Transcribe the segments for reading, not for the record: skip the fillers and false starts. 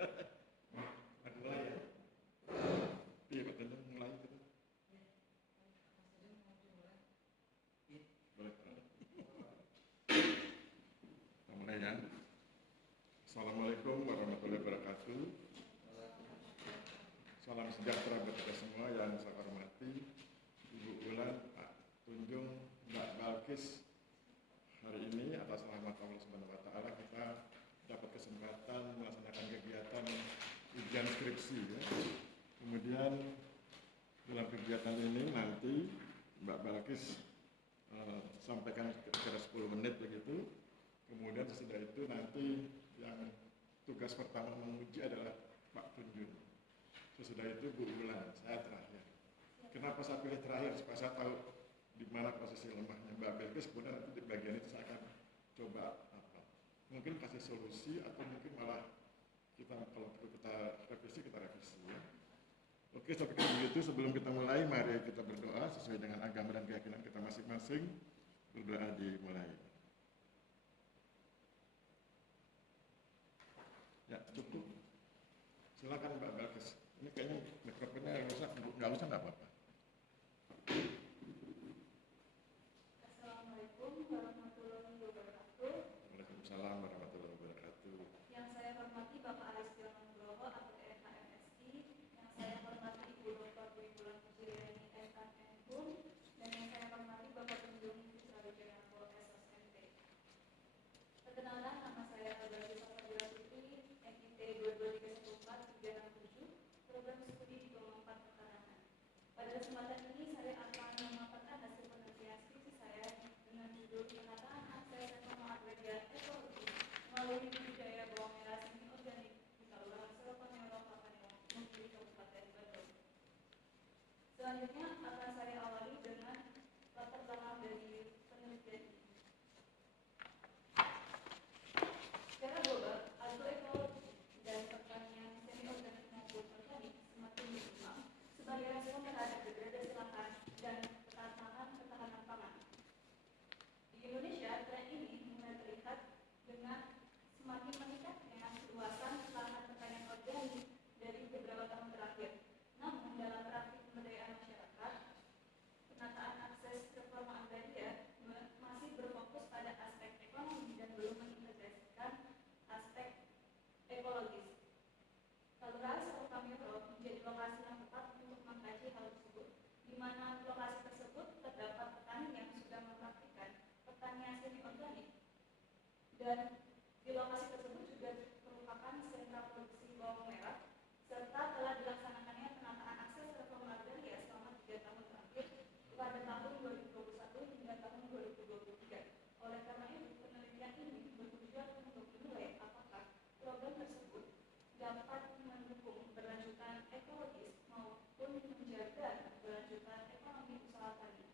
Mulai ya. Iya, Pak Tendang mulai itu. Boleh. Kita mulai ya. Assalamualaikum warahmatullahi wabarakatuh. Salam sejahtera buat kita semua yang saya hormati, Ibu Bulan, Pak Tunjung, Mbak Balkis. Hari ini atas rahmat Allah Subhanahu wa taala kita dapat kesempatan melaksanakan kegiatan ujian skripsi ya. Kemudian dalam kegiatan ini nanti Mbak Balkis sampaikan kira-kira 10 menit begitu. Kemudian sesudah itu nanti yang tugas pertama menguji adalah Pak Tunjung. Sesudah itu Bu Bulan, saya terakhir. Kenapa saya pilih terakhir? Supaya saya tahu di mana posisi lemahnya Mbak Balkis. Kemudian nanti di bagian itu saya akan coba mungkin kasih solusi atau mungkin malah kita kalau perlu kita revisi ya. Oke, saya pikir begitu. Sebelum kita mulai, mari kita berdoa sesuai dengan agama dan keyakinan kita masing-masing. Berdoa dimulai. Ya, cukup. Silakan Mbak Balkis. Ini kayaknya mikrofonnya rusak, nggak usah nggak apa-apa. Assalamualaikum warahmatullahi wabarakatuh. Waalaikumsalam warahmatullahi wabarakatuh. Yang saya hormati Bapak Alistion Nugroho atau MHMSI, yang saya hormati Ibu Dr. Dwi Bulan Pujiriani SKMHUM, dan yang saya hormati Bapak Tunjung Putrawijayanto SSMT. Perkenalan, nama saya Balkis Safadila Putri, NIT 22314-367, program studi di Gelombang 4 Pertanahan. Pada kesempatan ini saya akan memaparkan hasil penelitian skripsi saya dengan judul penataan akses ekonomi agraria ekologi melalui budidaya bawang merah semi organik di Kelurahan Serokonero, Papaneo, Mukti, Kabupaten Bandung. Selanjutnya akan saya awali dengan latar belakang dari penelitian ini. Secara global, agroekologi dan pertanian semi organik maupun organik semakin berkembang sebagai respon terhadap degradasi lahan dan ketahanan pangan. Di Indonesia, tren ini mulai terlihat dengan semakin meningkatnya luasan lahan pertanian organik dari beberapa tahun terakhir. Namun, dalam praktik pemberdayaan masyarakat, penataan akses reforma agraria masih berfokus pada aspek ekonomi dan belum mengintegrasikan aspek ekologis. Kelurahan Serokonero menjadi lokasi yang tepat untuk mengkaji hal tersebut, di mana lokasi tersebut terdapat petani yang sudah mempraktikkan pertanian semi organik, dan di lokasi tersebut juga merupakan sentra produksi bawang merah, serta telah dilaksanakannya penataan akses reforma agraria selama 3 tahun terakhir pada tahun 2021 hingga tahun 2023. Oleh karena itu, penelitian ini bertujuan untuk menilai apakah program tersebut dapat mendukung keberlanjutan ekologis maupun menjaga keberlanjutan ekonomi usaha tani.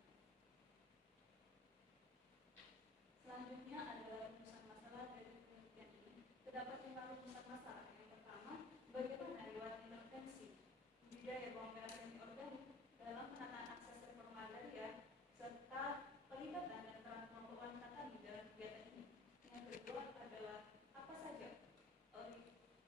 Selanjutnya adalah rumusan masalah dari penelitian ini. Terdapat 5 rumusan masalah. Yang pertama, bagaimana lewat intervensi budidaya bawang merah semi organik dalam penataan akses reforma agraria serta pelibatan dan peran kelompok wanita tani dalam kegiatan ini. Yang kedua adalah apa saja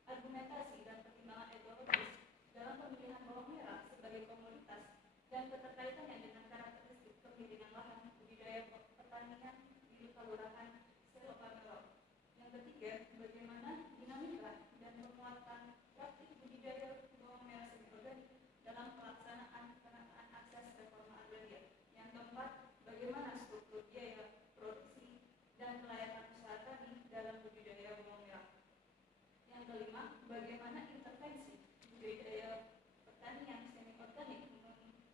argumentasi dan pertimbangan ekologis dalam pemilihan bawang merah sebagai komoditas dan keterkaitannya dengan karakteristik pemilihan lahan budidaya pertanian di Kelurahan Serokonero. Yang ketiga, bagaimana dinamika dan penguatan praktik budidaya bawang merah semi organik dalam pelaksanaan penataan akses reforma agraria. Yang keempat, bagaimana struktur biaya produksi dan pelayanan usaha tani dalam budidaya bawang merah. Yang kelima, bagaimana intervensi budidaya pertanian semi organik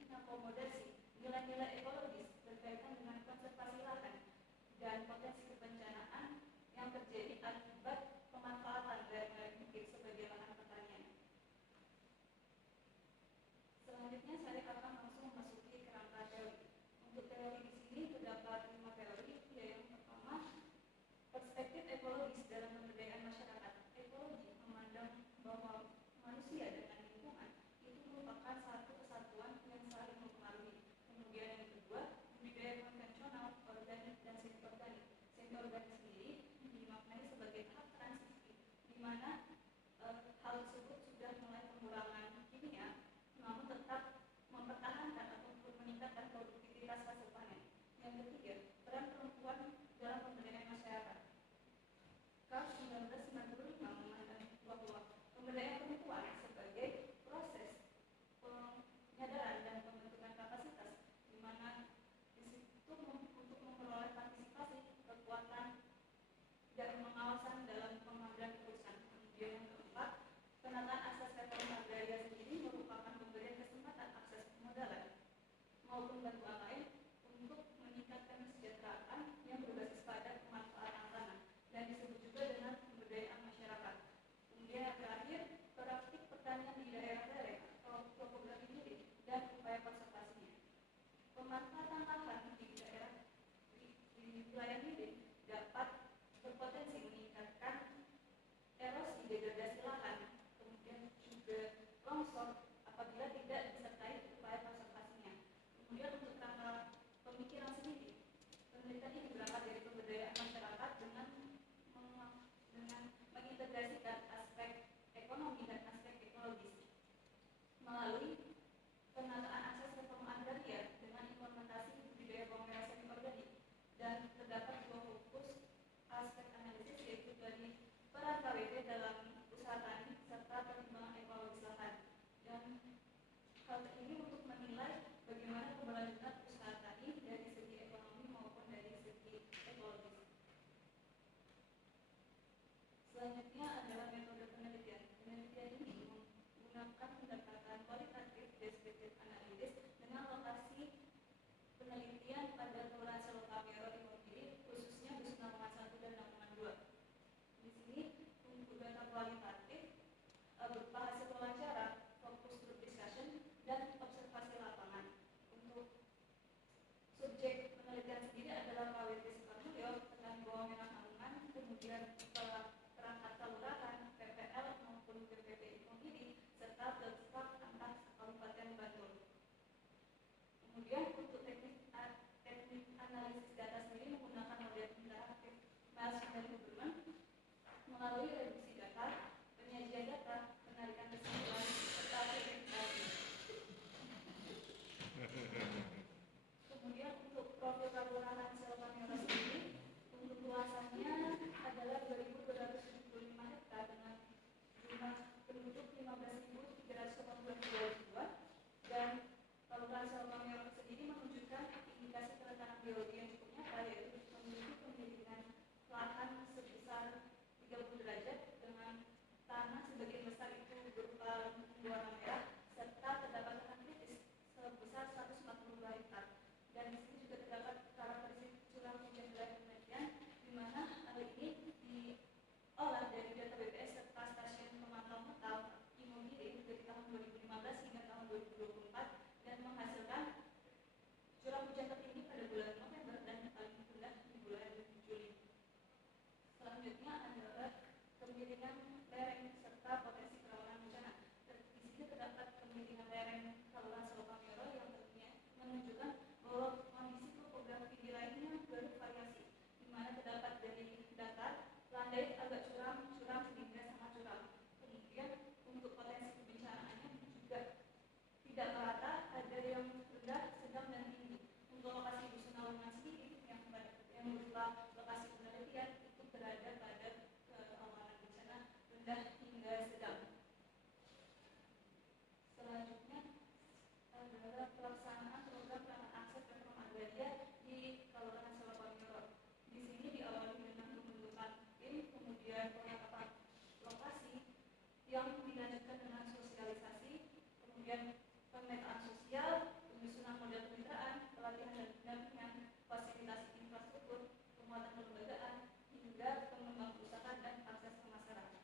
mengakomodasi nilai-nilai ekologis berkaitan dengan konservasi lahan dan potensi kebencanaan yang terjadi akibat pemanfaatan daerah bukit sebagai lahan pertanian. Selanjutnya saya akan langsung memasuki kerangka teori. Untuk teori di sini terdapat 5 teori, yaitu yang pertama, perspektif ekologis dalam pemberdayaan masyarakat. Ekologi memandang bahwa manusia dengan lingkungan itu merupakan satu kesatuan yang saling mempengaruhi. Kemudian yang kedua, budidaya konvensional, organik dan semi organik. Semi organik sendiri dimaknai sebagai tahap transisi, di mana hal peran KWP dalam usaha tani serta pertimbangan ekologis lahan. Dan hal ini untuk menilai bagaimana keberlanjutan usaha tani dari segi ekonomi maupun dari segi ekologis. Selanjutnya adalah metode penelitian. Penelitian ini menggunakan pendekatan kualitatif deskriptif analisis dengan lokasi penelitian pada kelurahan Selokapiro Imogiri, khususnya Dusun Namungan 1 dan Namungan 2. Di sini untuk data kualitatif berupa hasil wawancara, focus group discussion, dan observasi lapangan. Untuk subjek penelitian sendiri adalah KWP Sukarmulyo, Petani Bawang Merah Namungan, kemudian perangkat kelurahan, PPL maupun BPP Imogiri, serta Belstaf Antas Kabupaten Bandung. Kemudian untuk teknik analisis data sendiri menggunakan model interaktif Miles dan Huberman melalui reduksi data, penyajian data, penarikan kesimpulan, serta verifikasi. Kemudian untuk profil kelurahan Selokapiro sendiri, untuk luasannya adalah 2.275 hektar dengan jumlah penduduk 15.382 jiwa, dan kelurahan Selokapiro sendiri menunjukkan indikasi kerentanan geologi yang cukup nyata, yaitu memiliki pemilihan lahan sebesar 30 derajat dengan tanah sebagian besar itu berupa berwarna merah, serta terdapat lahan kritis sebesar 142 hektar. Dan di sini juga terdapat karakteristik curah hujan wilayah penelitian, di mana hal ini diolah dari data BPS serta stasiun pemantau metal Imogiri dari tahun 2015 hingga tahun 2024 dan menghasilkan curah hujan tertinggi pada bulan November dan paling rendah di bulan Juli. Selanjutnya adalah pemilihan lereng serta potensi kerawanan bencana. Di sini terdapat pemilihan lereng kelurahan Selokapiro yang menunjukkan bahwa kondisi topografi di lerengnya bervariasi, di mana terdapat dari datar, landai, agak curam, sehingga sangat curam. Kemudian untuk potensi kebencanaannya juga tidak merata, ada yang rendah, sedang, dan tinggi. Untuk lokasi Dusun Namungan sendiri yang berupa lokasi penelitian itu berada pada kerawanan bencana rendah hingga sedang. Selanjutnya adalah pelaksanaan program perangan akses reform agraria di Kelurahan Selokapiro. Di sini diawali dengan pembentukan tim, kemudian penetapan lokasi yang dilanjutkan dengan sosialisasi, kemudian pemetaan sosial, penyusunan model kemitraan, pelatihan dan pendampingan, fasilitasi infrastruktur, penguatan kelembagaan, hingga pengembangan usaha dan akses pemasaran.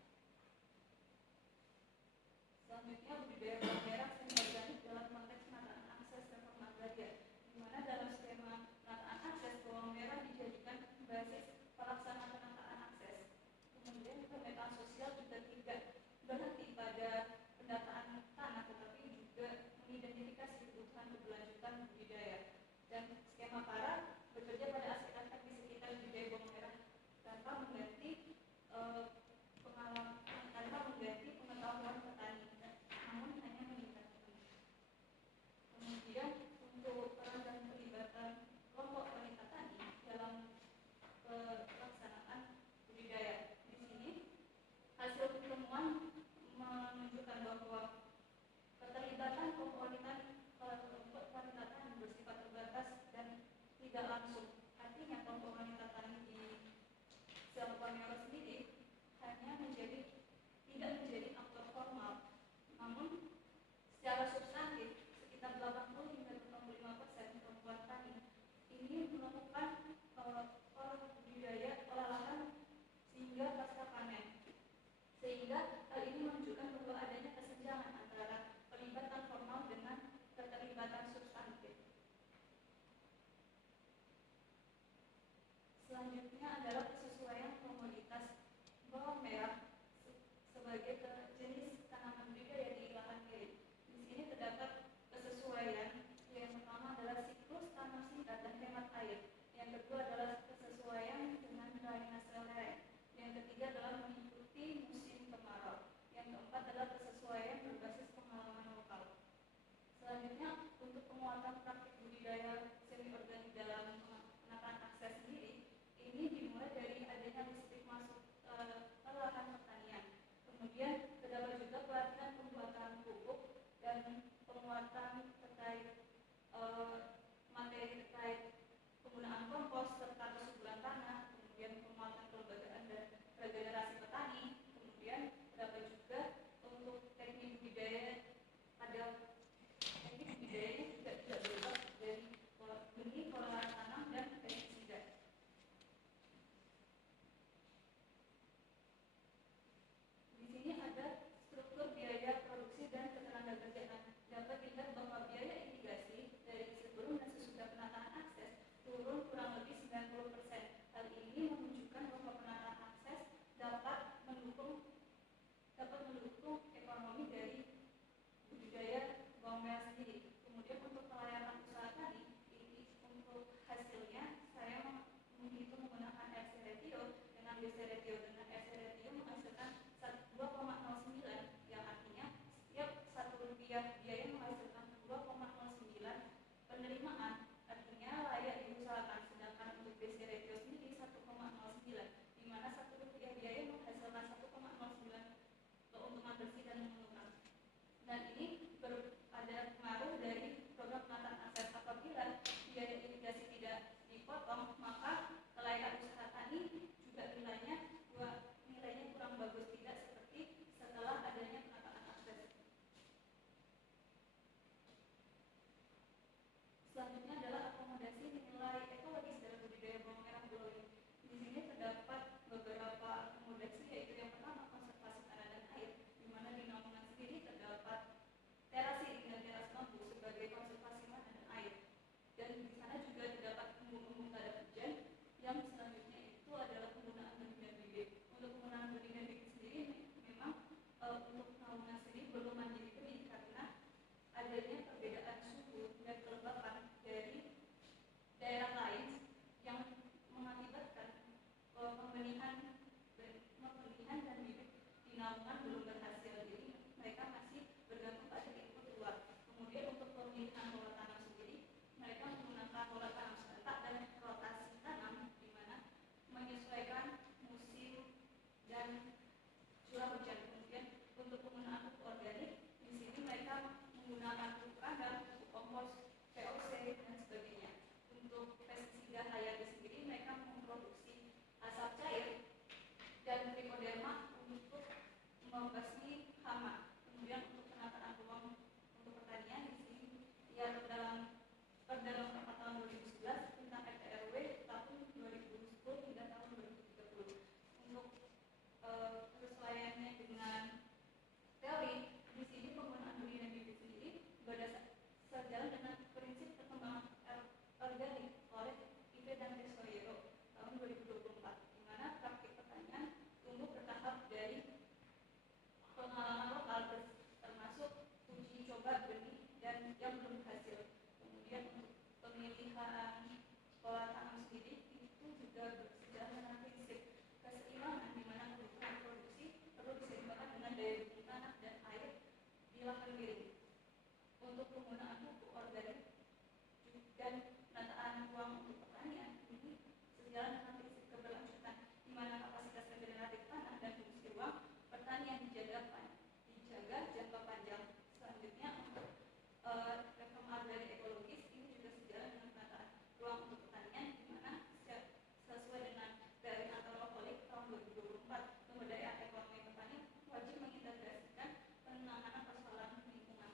Selanjutnya budidaya bawang merah semi organik dalam konteks penataan akses reform agraria, di mana dalam skema penataan akses bawang merah dijadikan basis pelaksanaan penataan akses. Kemudian pemetaan sosial juga tidak berhenti pada pendataan tanah, tetapi juga mengidentifikasi kebutuhan keberlanjutan budidaya. Dan skema PARA bekerja pada aspek-aspek di sekitar budidaya bawang merah tanpa mengganti pengetahuan petani, namun hanya meningkatkan. Kemudian untuk peran dan pelibatan kelompok wanita tani dalam pelaksanaan budidaya. Di sini hasil temuan menunjukkan bahwa keterlibatan kelompok wanita tani bersifat terbatas dan tidak langsung. Artinya kelompok wanita tani di Selokapiro sendiri hanya tidak menjadi aktor formal, namun secara substantif sekitar 80 hingga 85% perempuan tani ini melakukan budidaya olahan sehingga pasca panen, sehingga hal ini menunjukkan bahwa adanya kesenjangan antara pelibatan formal dengan keterlibatan substantif. Selanjutnya adalah kesesuaian komoditas bawang merah sebagai jenis tanaman budidaya di lahan milik. Di sini terdapat kesesuaian. Yang pertama adalah siklus tanam singkat dan hemat air. Yang kedua adalah kesesuaian dengan drainase lereng. Yang ketiga adalah mengikuti musim kemarau. Yang keempat adalah kesesuaian berbasis pengalaman lokal. Selanjutnya untuk penguatan praktik budidaya semi organik dalam penataan akses sendiri, ini Selanjutnya adalah akomodasi nilai ekologis dalam budidaya bawang merah pulau ini. Di sini terdapat beberapa akomodasi, yaitu yang pertama konservasi tanah dan air, di mana di naungan sendiri terdapat terasi dengan teras bambu sebagai konservasi tanah dan air. Dan di sana juga terdapat embung-embung tada hujan, yang selanjutnya itu adalah penggunaan benih dan bibit. Untuk penggunaan benih dan bibit sendiri memang untuk naungan sendiri belum mandiri benih karena adanya perbedaan suhu dan kelembapan dari daerah lain yang mengakibatkan pembenihan dan bibit di naungan belum berhasil. Jadi mereka masih bergantung pada input luar. Kemudian untuk pemilihan pola tanam sendiri, mereka menggunakan pola tanam serentak dan rotasi tanam, di mana menyesuaikan musim dan curah hujan. Kemudian untuk penggunaan pupuk organik, di sini mereka menggunakan pupuk kandang, pupuk kompos, VOC dan sebagainya. Untuk pestisida hayati sendiri, mereka memproduksi asap cair dan trichoderma untuk membasmi hama. Kemudian untuk penataan ruang untuk pertanian, di sini yang dalam Perda tahun 2011 tentang RT/RW tahun 2010 hingga tahun 2030. Untuk kesesuaiannya dengan teori, di sini penggunaan benih dan bibit sendiri sejalan dengan prinsip perkembangan organik oleh Ive dan Tesorio tahun 2024, di mana praktik pertanian tumbuh bertahap dari pengalaman lokal termasuk uji coba benih dan yang belum berhasil. Kemudian untuk pemilihan pola tanam sendiri itu juga bersejalan dengan prinsip keseimbangan, di mana kebutuhan produksi perlu diseimbangkan dengan daya dukung tanah dan air di lahan miring. Untuk penggunaan pupuk organik dan penataan ruang untuk pertanian ini sejalan dengan prinsip keberlanjutan, di mana kapasitas regeneratif tanah dan fungsi ruang pertanian dijaga jangka panjang. Selanjutnya untuk reform agraria ekologis ini juga sejalan dengan penataan ruang untuk pertanian, di mana sesuai dengan dari Antaropolik tahun 2024, pemberdayaan ekonomi pertanian wajib mengintegrasikan penanganan persoalan lingkungan.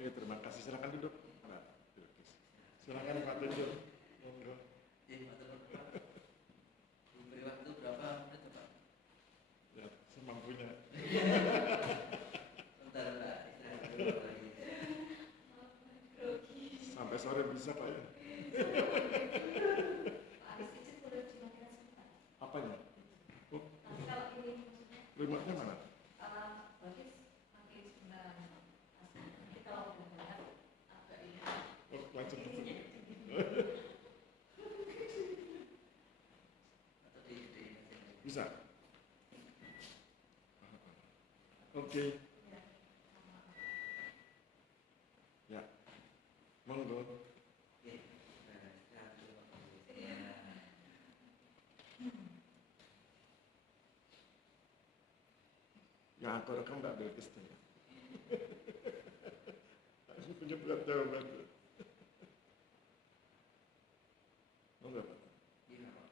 Oke, terima kasih. Silakan duduk, Mbak Bilkis. Silakan Pak Tunjung. Monggo. Beri waktu berapa menit Pak? Ya, semampunya. Bentar Pak, istirahat dulu lagi. Sampai sore bisa Pak ya? Apanya? Oh, remote-nya mana? Oh, langsung Atau di bisa. Oke. Ya, monggo. Oke, istirahat dulu Pak. Ya. Yang aku rekam Mbak Bilkis tuh. Aku punya berat jawaban. Monggo Pak. Iya Pak.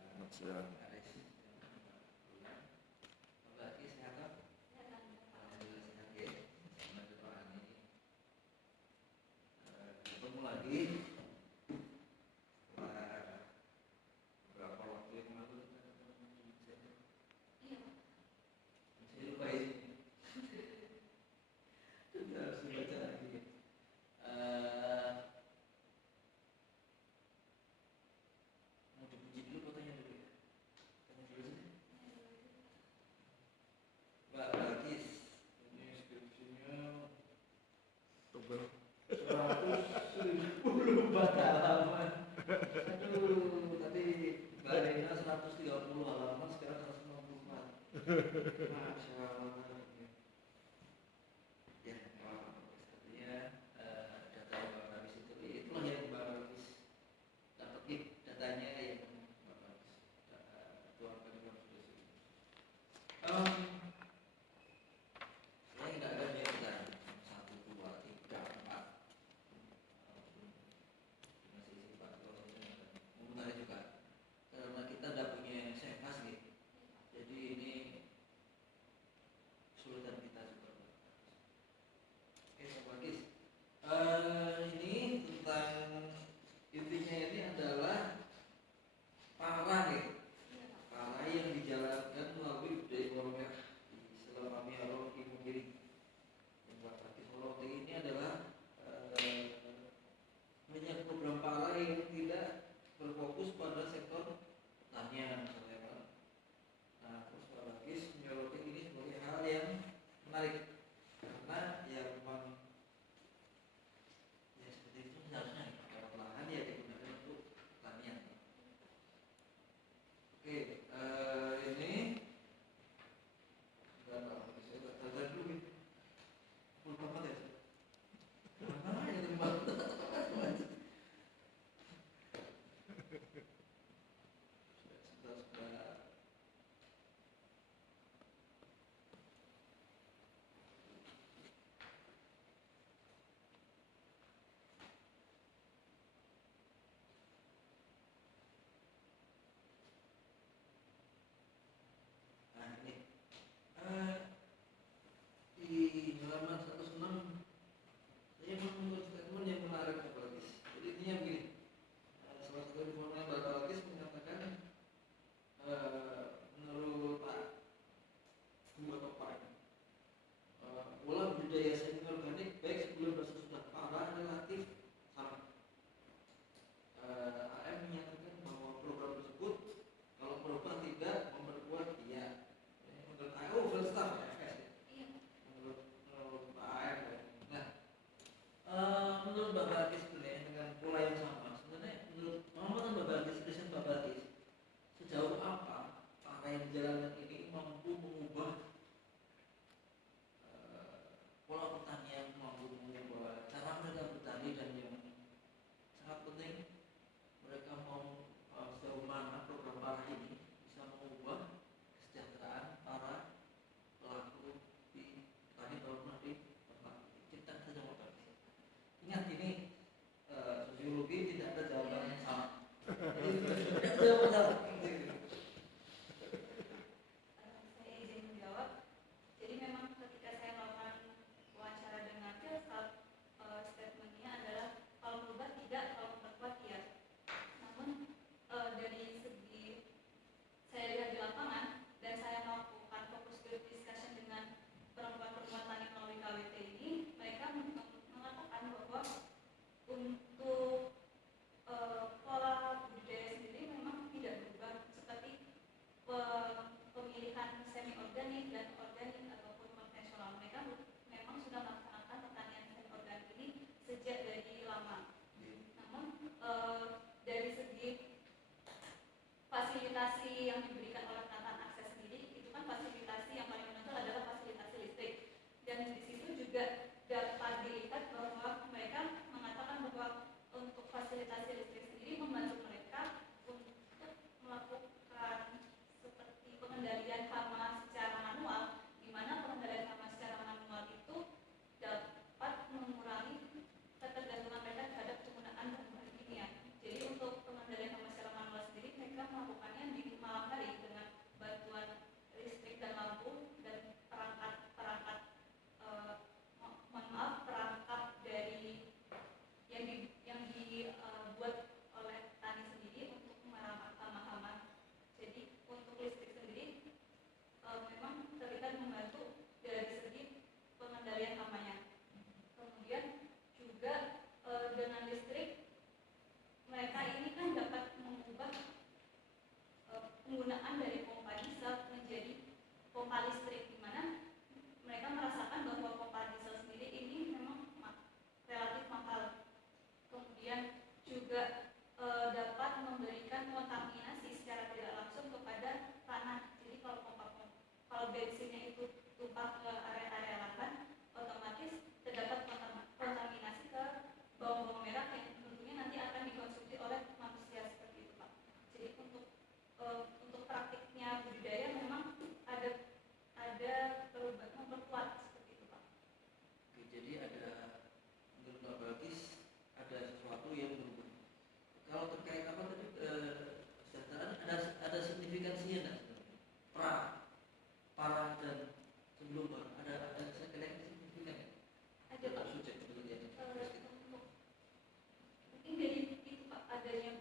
Selamat siang Selamat siang. Pak Aris. Pak Laki sehat Pak? Alhamdulillah sehat ya. Selamat doa ini. Ketemu lagi setelah beberapa waktu yang lalu kita ketemu di sini. Saya lupa ini. Sudah harus dibaca lagi. Mau dipuji dulu fotonya dulu ya? Tanya dulu sih. Mbak Balkis, ini skripsinya Tebel. 110 halaman. Aduh, tadi Mbak Lena 130 halaman, sekarang 164. Masya Allah. Ya, artinya data yang Mbak Balkis itulah yang Mbak Balkis dapat datanya yang Mbak Balkis tuangkan dalam skripsi. Saya nggak ada niatan 1, 2, 3, 4 masih sifat mengenai juga karena kita tidak punya senpas gitu. Jadi ini yang diberikan oleh penataan akses sendiri itu kan fasilitasi yang paling menonjol adalah fasilitasi listrik, dan di situ juga dapat dilihat bahwa mereka mengatakan bahwa untuk fasilitasi listrik sendiri membantu mereka untuk melakukan seperti pengendalian hama secara manual, di mana pengendalian hama secara manual itu dapat mengurangi ketergantungan mereka terhadap penggunaan bahan kimia. Jadi untuk pengendalian hama secara manual sendiri mereka melakukannya di malam hari dengan bantuan listrik dan lampu dan perangkat perangkat dari yang dibuat oleh tani sendiri untuk merampas hama-hama. Jadi untuk listrik sendiri memang terlihat membantu dari segi pengendalian hamanya. Kemudian juga dengan listrik mereka ini kan dapat mengubah penggunaan dari pompa diesel menjadi pompa listrik, di mana mereka merasakan bahwa pompa diesel sendiri ini memang relatif mahal. Kemudian juga dapat memberikan kontaminasi secara tidak langsung kepada tanah. Jadi kalau bensinnya itu tumpah ke area-area lahan, otomatis terdapat kontaminasi ke bawang-bawang merah yang tentunya nanti akan dikonsumsi oleh manusia seperti itu, Pak. Jadi untuk praktiknya budidaya memang ada perubahan memperkuat seperti itu, Pak. Oke, jadi menurut Mbak Balkis ada sesuatu yang berubah. Kalau terkait apa tadi kesejahteraan ada signifikansinya nggak sebenarnya? Para dan sebelum ada sekalian signifikan ya? Ada, Pak. Subjek penelitian. Mungkin dari itu, Pak, adanya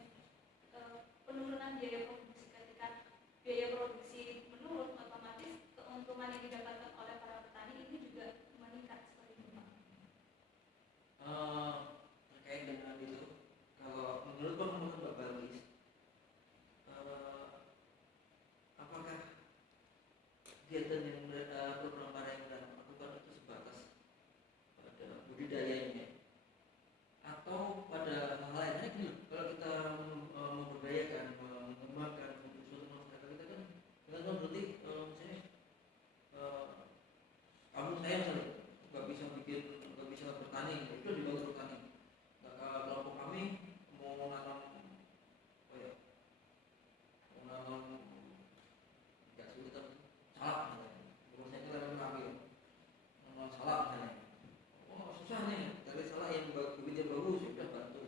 penurunan biaya produksi. Ketika biaya produksi menurun, otomatis keuntungan yang didapatkan oleh para petani ini juga meningkat seperti itu, Pak. Terkait dengan itu, kalau menurut pengalaman Mbak Balkis, apakah kegiatan yang program para yang mereka lakukan itu sebatas pada budidayanya atau pada hal lainnya? Gini, kalau kita memberdayakan, mengembangkan suatu masyarakat kita kan berarti misalnya kampung saya misalnya nggak bisa bertani, itu dibantu bertani. Kelompok kami mau nanam nggak sulit tapi salak misalnya, biasanya kita kami nanam salak misalnya. Oh susah nih, cari salak yang bibit yang bagus, sudah bantu.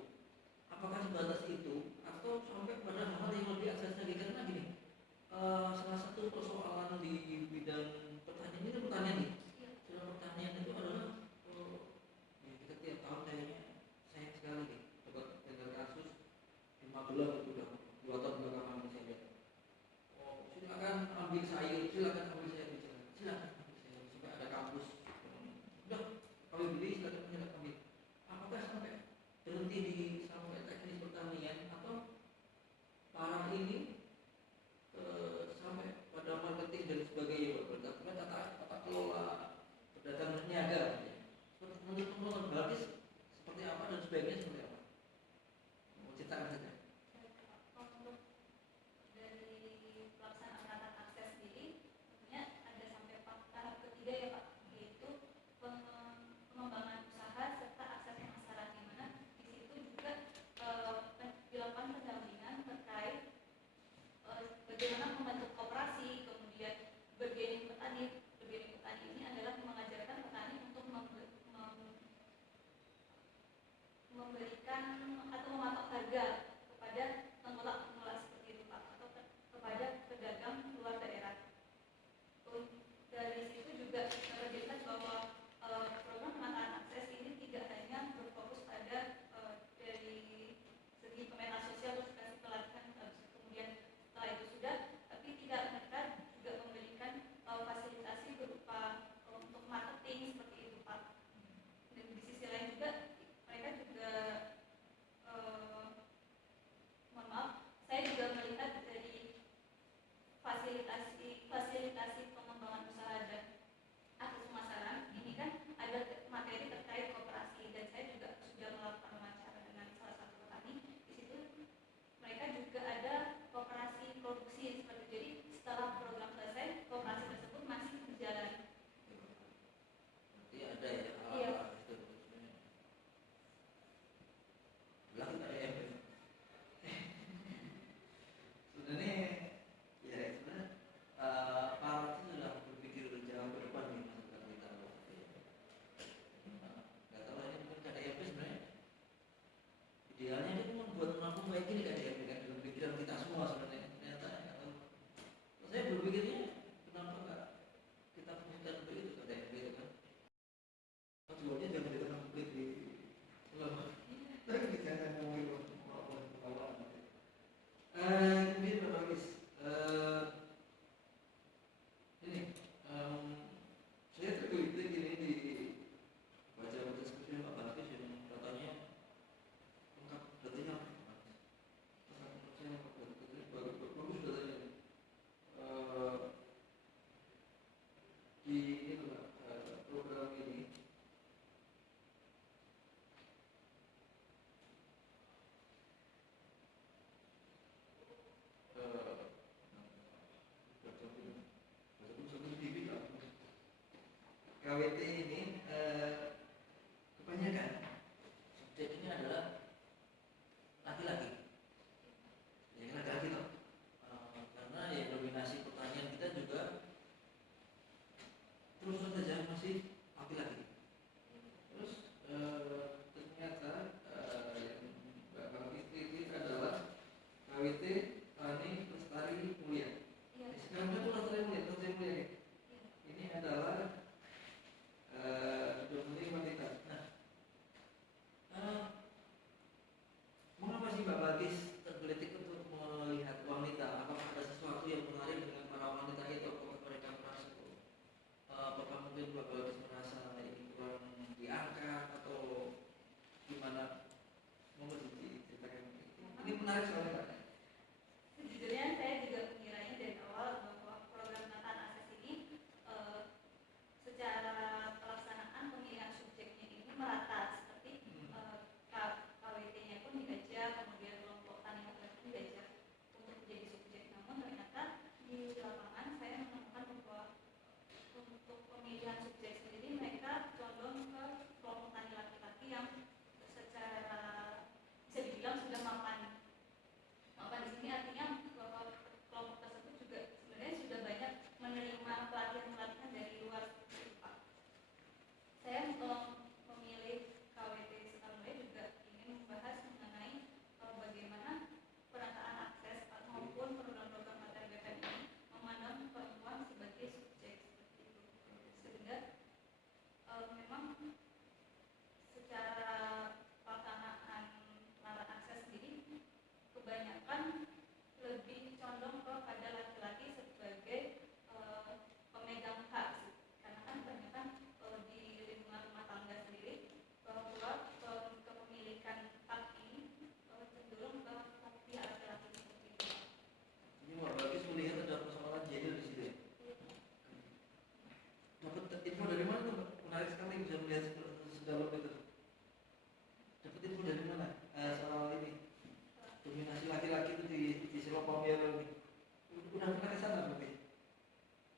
Apakah sebatas itu atau sampai pada hal yang lebih akses lagi? Karena gini, salah satu persoalan di bidang pertanian ini pertanian nih. Dalam pertanian itu adalah kita tiap tahun kayaknya sayang sekali nih dengan kasus di Magelang itu udah 2 tahun belakangan saya lihat. Oh silakan ambil sayur, silakan ambil sayur, silakan ambil sayur sampai ada kampus. Udah kami beli silakan ambil. Apakah sampai berhenti di sampai teknis pertanian atau para ini sampai pada marketing dan sebagainya, berdasarkan tata kelola perdagangan niaga. Menurut pengalaman Balkis seperti apa dan sebaiknya seperti apa? Mau ceritakan saja. Untuk dari pelaksanaan tata akses sendiri, tentunya KWT ini kebanyakan subjeknya adalah laki-laki. Ya laki-laki loh. Karena ya dominasi pertanian kita juga terus saja masih laki-laki. Terus ternyata yang Mbak Fitri adalah KWT Tani Lestari Mulia. Sekarang itu Lestari Mulia. Ini adalah domain wanita. Nah, mengapa sih Mbak Bagis tergelitik untuk melihat wanita? Apakah ada sesuatu yang menarik dengan para wanita itu? Apakah mereka merasa, apakah mungkin Mbak Bagis merasa ini kurang diangkat atau gimana? Mau diceritakan? Ini menarik sekali Pak. Sejujurnya saya juga mengiranya dari awal bahwa program penataan akses ini secara pelaksanaan pemilihan subjeknya ini merata, seperti KWT-nya pun diajak, kemudian kelompok tani laki-laki pun diajak untuk menjadi subjek. Namun ternyata di lapangan saya menemukan bahwa untuk pemilihan subjek sendiri mereka condong ke kelompok tani laki-laki yang secara bisa dibilang sudah mapan. Mapan di sini artinya bahwa kelompok tersebut juga sebenarnya sudah banyak menerima pelatihan-pelatihan dari luar seperti Pak. Saya memilih KWT Sekarang juga ingin membahas mengenai bagaimana penataan akses maupun program-program materi BPM ini memandang perempuan sebagai subjek seperti itu. Sehingga memang secara pelaksanaan penataan akses sendiri kebanyakan lebih condong kepada laki-laki sebagai pemegang hak sih. Karena kan kebanyakan di lingkungan rumah tangga sendiri bahwa kepemilikan hak ini cenderung ke pihak laki-laki seperti itu. Ini Mbak Bagis melihat ada persoalan gender di situ ya? Dapat info dari mana tuh Mbak? Menarik sekali bisa melihat sedalam itu. Dapat info dari mana? Soal ini dominasi laki-laki itu di Selopam ya ini. Udah pernah ke sana berarti?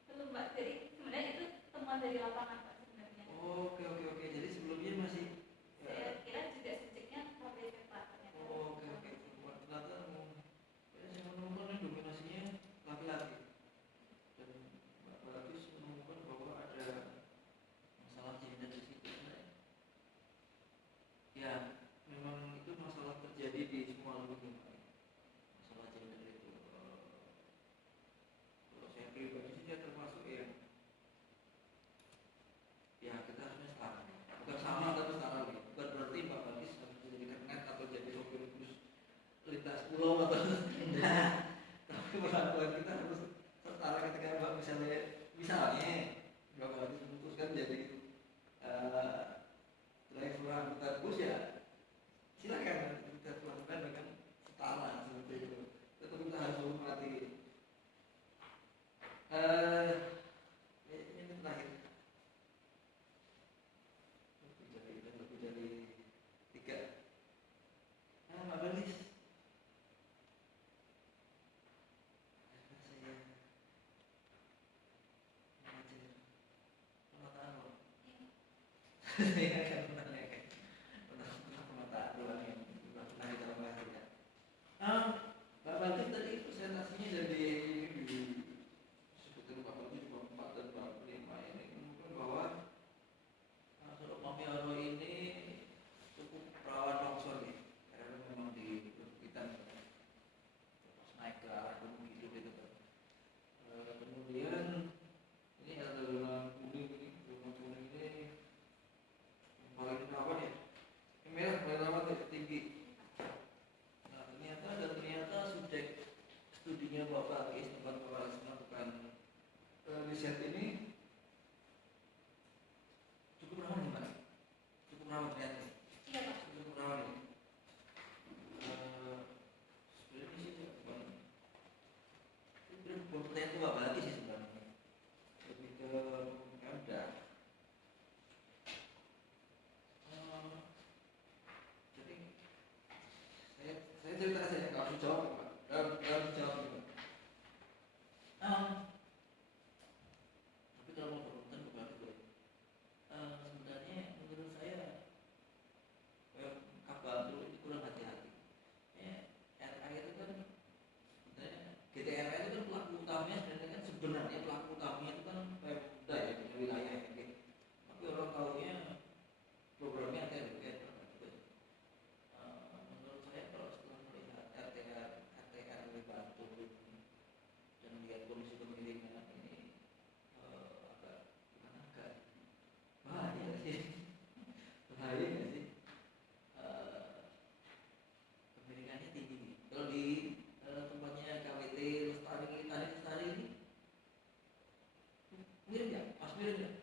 Belum Mbak, jadi sebenarnya itu temuan dari lapangan Pak sebenarnya. Oke. Jadi sebelumnya masih Saya kira juga subjeknya KWT Pak ternyata. Oke. Ternyata saya menemukan dominasinya laki-laki. Dan Mbak Bagis menemukan bahwa ada masalah gender di situ sebenarnya. Ya, memang itu masalah terjadi di semua lembaga. Masalah gender itu. Kalau saya pribadi sih saya termasuk yang ya kita harusnya setara. Bukan sama tapi setara nih. Bukan berarti Mbak Bagis harus jadi kernet atau jadi sopir bus lintas pulau atau enggak. Tapi perlakuan kita harus setara ketika Mbak misalnya Mbak Bagis memutuskan jadi driver angkutan bus ya silakan kita lakukan dengan setara seperti itu. Tetap kita harus menghormati. Ini terakhir. Lebih dari 3. Mbak Bagis. Saya mengajar penataan loh. Saya akan menanyakan tentang penataan ruang yang pernah kita bahas ya. Mbak Bagis tadi presentasinya dari ini disebutkan Pak Bagis Pak 4 dan Pak 5 ini menunjukkan bahwa Selopam Yaro ini cukup rawan longsor nih, karena memang di perbukitan terus naik ke arah gunung hidup itu kan. Kemudian ini ada zona kuning ini yang paling mampir nggak?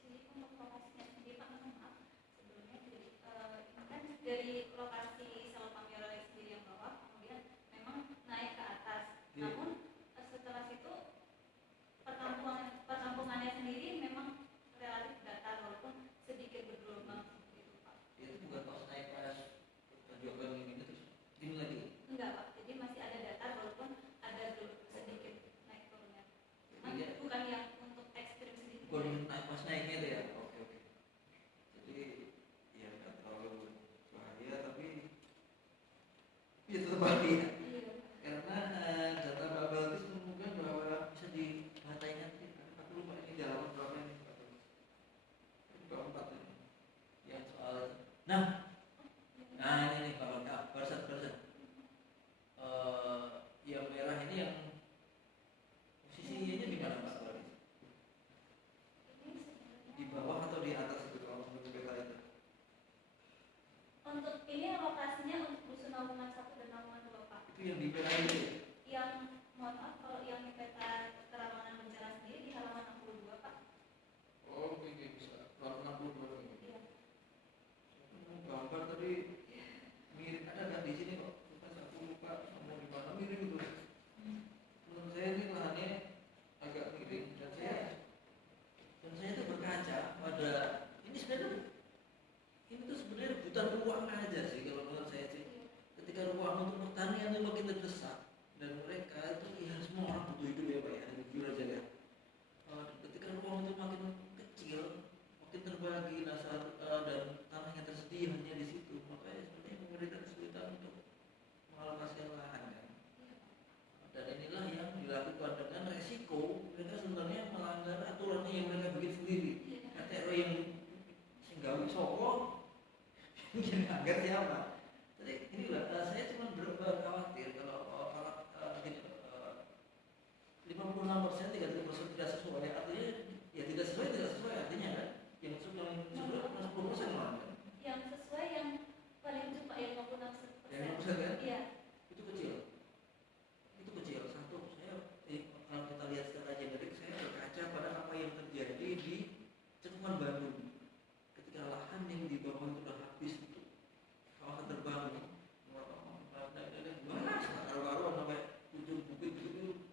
Jadi untuk lokasinya sendiri Pak, mohon maaf sebelumnya, jadi ini kan dari lokasi Selopang Yorolik sendiri yang bawah, kemudian memang naik ke atas. Iya. Namun setelah situ perkampungannya sendiri memang relatif datar walaupun sedikit bergelombang seperti itu Pak. Itu bukan pas naik pas perjuangan ini terus gini lagi. Enggak Pak, jadi masih ada datar walaupun ada sedikit naik turunnya. Cuman Iya. bukan yang untuk ekstrim sedikit. Bukan naik pas naiknya itu ya. Oke. Jadi ya nggak terlalu bahaya tapi ya tetap bahaya. Iya. Karena data Mbak Balkis menunjukkan bahwa bisa dibatainya. Aku lupa ini dalam berapa ini. Keempat ini. Yang soal. Nah ini nih Pak Balkis. Barusan. Yang merah ini yang posisinya di mana Pak Balkis? Ini sebenarnya Di bawah atau di atas itu kalau menurut peta itu? untuk ini lokasinya untuk dusun Naungan 1 dan Naungan 2 Pak. Itu yang di peta itu ya? Yang mohon maaf kalau yang di peta kerawanan bencana sendiri di halaman 62 Pak. Oh ini bisa. Kalau 62 ini. Iya. Gambar tadi mirip ada kan di sini kok. Kita aku lupa mau di mana mirip itu. Menurut saya ini lahannya agak miring dan saya itu berkaca pada ini sebenarnya ini tuh sebenarnya rebutan ruang aja sih kalau menurut saya sih. Ketika ruang untuk pertanian itu makin terdesak dan mereka itu ya semua orang butuh hidup ya Pak ya, jujur aja ya. Ketika ruang itu makin kecil, makin terbagi dan tanahnya tersedia hanya di situ, makanya sebenarnya pemerintah kesulitan untuk mengalokasikan lahan kan. Dan inilah yang dilakukan dengan resiko mereka sebenarnya melanggar aturan yang mereka bikin sendiri. RTRW yang singgawi Soko yang anggar siapa? Jadi inilah saya cuma khawatir kalau 56% 33% tidak sesuai, artinya ya tidak sesuai artinya kan yang sesuai 10% malah kan? Yang sesuai yang paling cepat yang 56%. Yang 6% kan? Iya. Itu kecil. Satu, kalau kita lihat secara generik saya berkaca pada apa yang terjadi di Cekungan Bandung. Ketika lahan yang di bawah itu sudah habis itu, kawasan terbangun, karu-karuan sampai ujung bukit itu,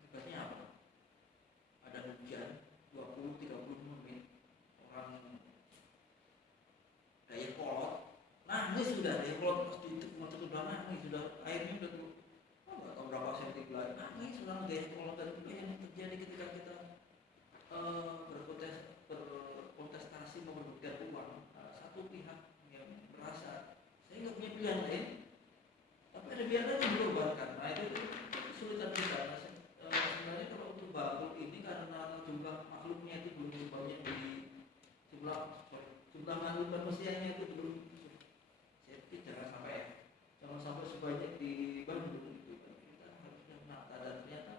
akibatnya apa? Ada hujan 20-30 menit, orang daya kolot nangis sudah, daya kolot pas di Cekungan nangis sudah, airnya udah nggak tahu berapa senti lagi nangis orang daya kolot. Dan itu yang terjadi ketika kita berkontestasi memberikan uang, satu pihak yang merasa saya nggak punya pilihan lain tapi ada pihak lain yang dikorbankan. Nah itu kesulitan kita. Sebenarnya kalau untuk Bagul ini karena jumlah makhluknya itu belum banyak di jumlah makhluk manusianya itu belum, saya pikir jangan sampai sebanyak di Bandung gitu. Kita harusnya menata dan ternyata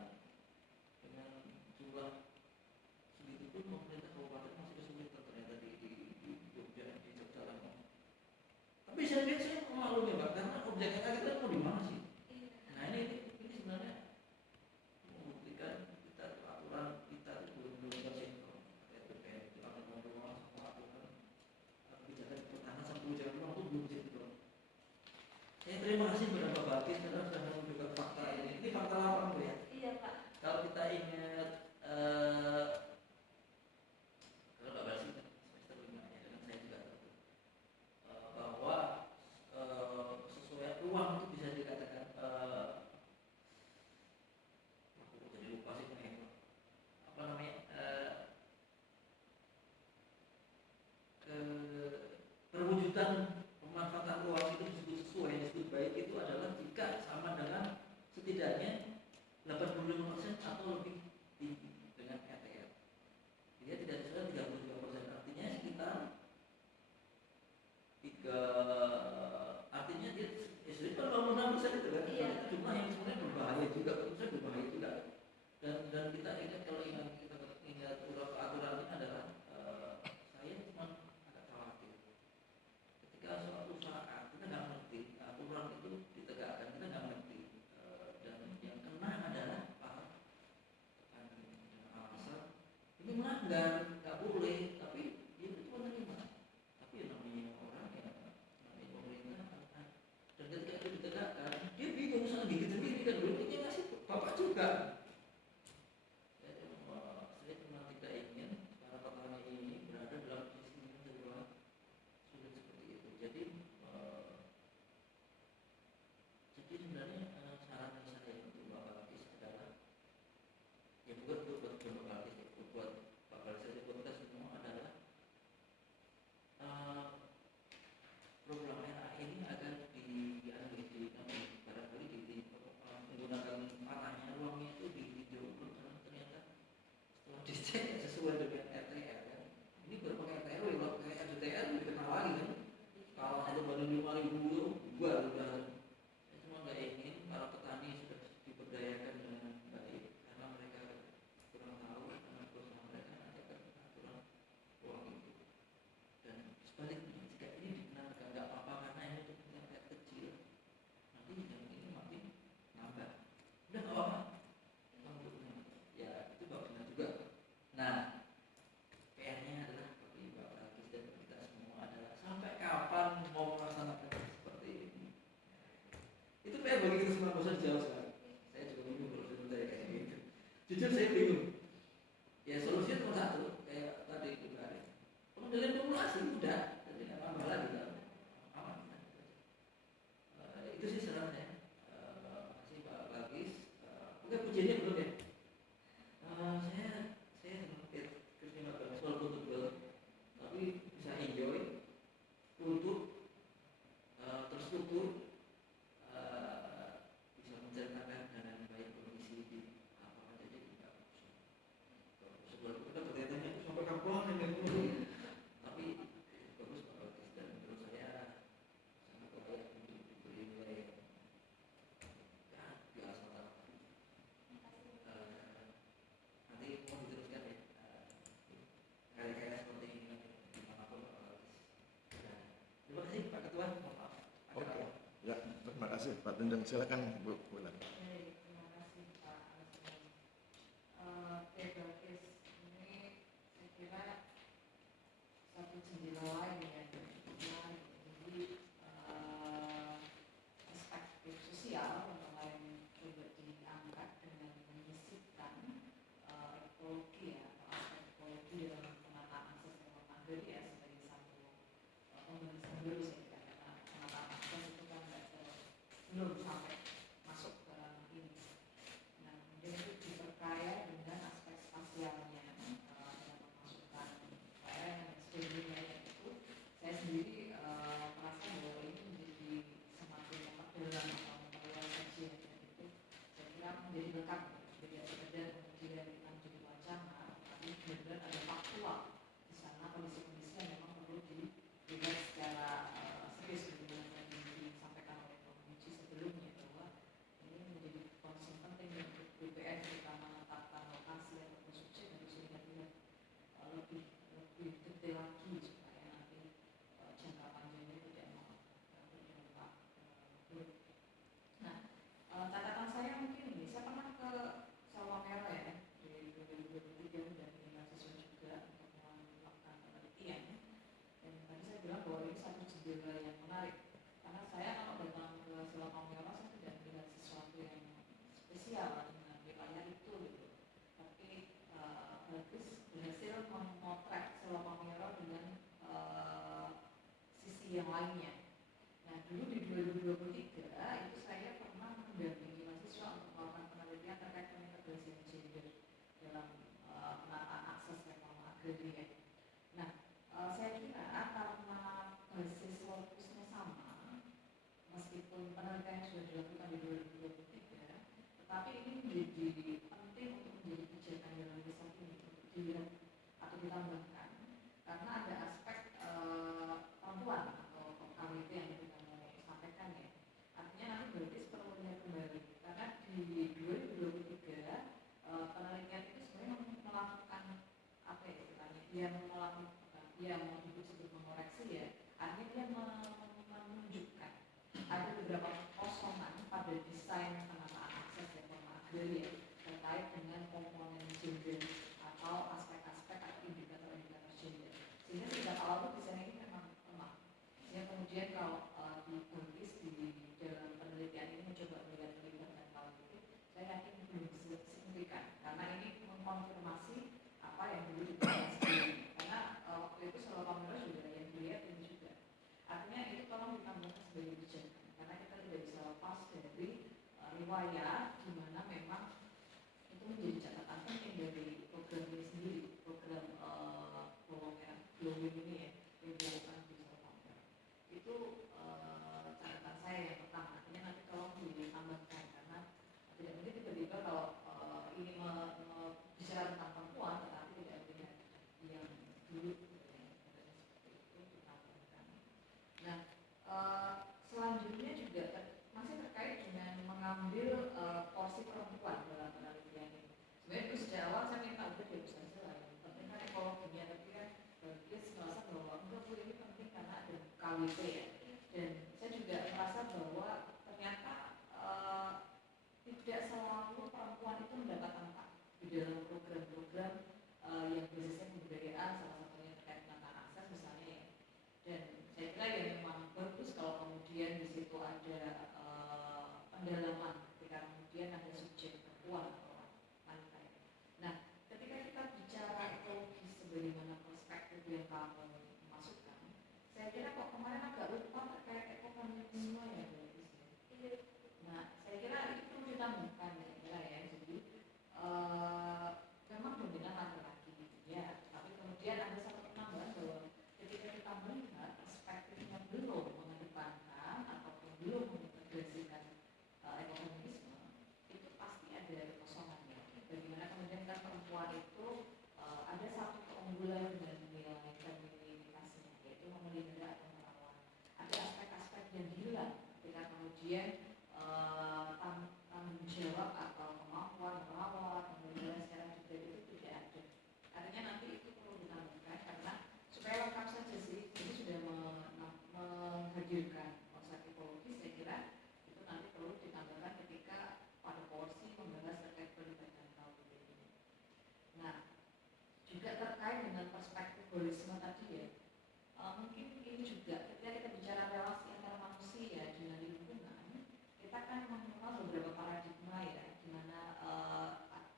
jujur saya bingung. Ya solusinya cuma satu, kayak tadi kemarin. Pengendalian populasi udah, jadi nggak nambah lagi kan. Aman. Itu sih saran saya. Masih Pak Bagis. Oke, pujiannya belum ya? Saya sempit Kristina Bagus walaupun tebel, tapi bisa enjoy, kultur, terstruktur, bisa menceritakan dengan baik kondisi di apa saja di kampus. Sebelum kita bertanya itu sampai kapan ini, tapi bagus Pak Bagis dan menurut saya sangat layak untuk diberi nilai ya biasa lah. Nanti mau diteruskan ya kali-kali seperti ini dimanapun Pak Bagis. Terima kasih Pak Ketua. Maaf. Oke. Ya, terima kasih Pak Tunjung. Silakan Bu Wulan. Baik, terima kasih Pak Asmi. Oke, Bagis, ini saya kira satu jendela lain ya. Jadi perspektif sosial yang lain coba diangkat dengan menyisipkan ekologi ya, atau aspek ekologi dalam penataan akses ruang mandiri ya sebagai satu pembahasan baru saya kira, karena penataan akses itu kan belum sampai masuk ke ranah ini. Nah, kemudian itu diperkaya dengan aspek spasialnya, dengan memasukkan layar dan sebagainya itu. Saya sendiri merasa bahwa ini menjadi semakin memperdalam atau memperluas kajian itu. Saya kira menjadi lengkap, tidak sekedar kemudian kita menjadi wacana, tapi benar-benar ada faktual di sana, kondisi-kondisi yang memang perlu dilihat secara serius, sebagaimana yang disampaikan oleh Prof. Muji sebelumnya, bahwa ini menjadi concern penting untuk BPN, terutama menetapkan lokasi ataupun subjek harus dilihat lebih detail lagi supaya nanti jangka panjangnya tidak berdampak buruk. Nah, catatan saya mungkin ini, saya pernah ke Sawah Merah ya di 2023 dan di mahasiswa juga untuk melakukan penelitian. Dan tadi saya bilang bahwa ini satu jendela yang menarik, karena saya kalau datang ke Selat Palmera saya tidak melihat sesuatu yang spesial dengan wilayah itu gitu. Tapi Bagis berhasil memotret Selat Palmera dengan sisi yang lainnya. Nah, dulu di 2023 itu saya pernah mendampingi mahasiswa untuk melakukan penelitian terkait pengintegrasian gender dalam penataan akses reforma agraria. Nah, saya kira karena basis fokusnya sama, meskipun penelitian sudah dilakukan di 2023, tetapi ini menjadi penting untuk menjadi pijakan dalam riset ini untuk dilihat atau ditambahkan, karena ada aspek perempuan atau KWT yang kita mau sampaikan ya. Artinya nanti Bagis perlu lihat kembali, karena di 2023 penelitian itu sebenarnya melakukan apa ya istilahnya, dia melakukan, dia mau disebut mengoreksi ya, artinya dia menunjukkan ada beberapa kekosongan pada desain penataan akses reforma agraria terkait dengan komponen gender atau aspek-aspek atau indikator-indikator gender, sehingga sejak awal itu desain ini memang lemah. Sehingga kemudian kalau di Bagis di dalam penelitian ini mencoba melihat pelibatan hal itu, saya yakin belum signifikan, karena ini mengkonfirmasi apa yang dulu dibahas sebelumnya. Karena waktu itu Selat Palmera juga yang dilihat ini juga. Artinya itu tolong ditambahkan sebagai pijakan, karena kita tidak bisa lepas dari riwayat di mana memang itu menjadi catatan penting dari program ini sendiri, program Glowing ini ya, yang dilakukan di Selat Palmera. Itu catatan saya yang pertama. Artinya nanti tolong ditambahkan, karena tidak mungkin tiba-tiba kalau ini bicara tentang perempuan tetapi tidak melihat yang dulu seperti itu ditambahkan. Nah, selanjutnya juga masih terkait dengan mengambil porsi perempuan dalam penelitian ini. Sebenarnya itu sejak awal saya minta udah dia bisa lah, penting kan ekologinya, tapi kan Bagis merasa bahwa enggak, ini penting karena ada KWT ya. Dan saya juga merasa bahwa ternyata tidak selalu perempuan itu mendapat tempat di dalam program-program yang basisnya kebudayaan, salah satunya terkait penataan akses misalnya ya. Dan saya kira ya memang bagus kalau kemudian di situ ada pendalaman ketika kemudian ada subjek perempuan atau wanita ya. perempuan itu ada satu keunggulan dengan nilai feminitasnya, yaitu memelihara atau merawat. Ada aspek-aspek yang hilang ketika kemudian tanggung jawab atau kemampuan merawat, memelihara secara detail itu tidak ada. Artinya nanti itu perlu ditambahkan karena supaya lengkap saja sih, ini sudah menghadirkan konsep ekologis, saya kira itu nanti perlu ditambahkan ketika pada porsi membahas terkait pelibatan kaum ini. Nah, juga terkait dengan perspektif holisme tadi ya, mungkin ini juga ketika kita bicara relasi antara manusia dengan lingkungan, kita kan mengenal beberapa paradigma ya, di mana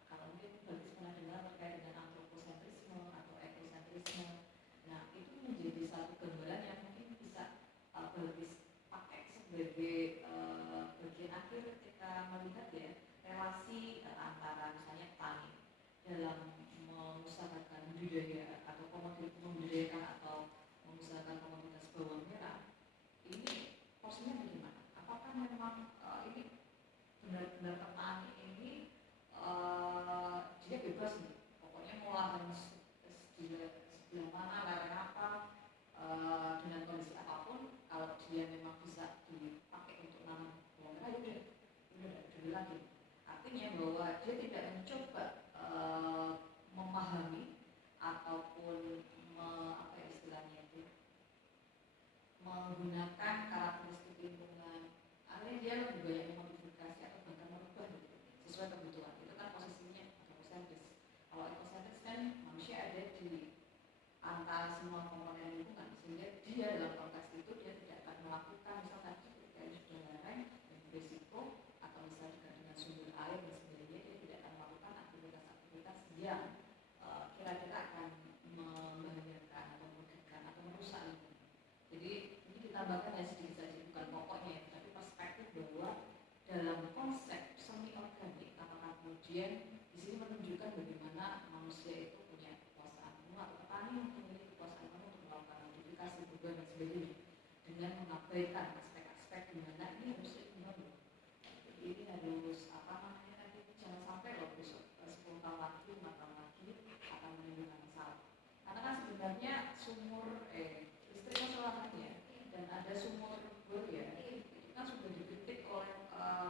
kalau mungkin bagi pernah dengar terkait dengan antroposentrisme atau ekosentrisme. Nah, itu menjadi satu gambaran yang mungkin bisa Balkis pakai sebagai bagian akhir ketika melihat ya relasi antara misalnya petani dalam mengusahakan budidaya atau membudidayakan atau mengusahakan komoditas bawang merah. Ini porsinya bagaimana? Apakah memang ini benar-benar petani ini dia bebas nih, pokoknya mau lahan sebelah mana, lereng apa, dengan kondisi apapun, kalau dia memang bisa dipakai untuk nanam bawang merah, udah dulu lagi. Artinya bahwa dia tidak mencoba memahami ataupun apa istilahnya itu menggunakan karakteristik lingkungan. Artinya dia lebih banyak memodifikasi atau bahkan merubah gitu, sesuai kebutuhan. Itu kan posisinya antroposentris. Kalau ekosentris kan manusia ada di antara semua komponen lingkungan, sehingga dia dalam konteks itu dia tidak akan melakukan misalnya ketika ini sudah lereng dan berisiko atau misalnya juga dengan sumber air dan sebagainya, dia tidak akan melakukan aktivitas-aktivitas yang kira-kira akan membahayakan atau merugikan atau merusak lingkungan. Jadi ini ditambahkan ya sedikit saja, bukan pokoknya ya, tapi perspektif bahwa dalam konsep semi organik apakah kemudian di sini menunjukkan bagaimana manusia itu punya kekuasaan penuh atau petani memiliki kekuasaan penuh untuk melakukan modifikasi perubahan dan sebagainya dengan mengabaikan aspek-aspek di mana ini harus seimbang. Jadi ini harus apa namanya tadi, jangan sampai loh besok 10 tahun lagi, 5 tahun lagi akan menimbulkan masalah. Karena kan sebenarnya sumur listrik masalahnya dan ada sumur bor ya, itu kan sudah dikritik oleh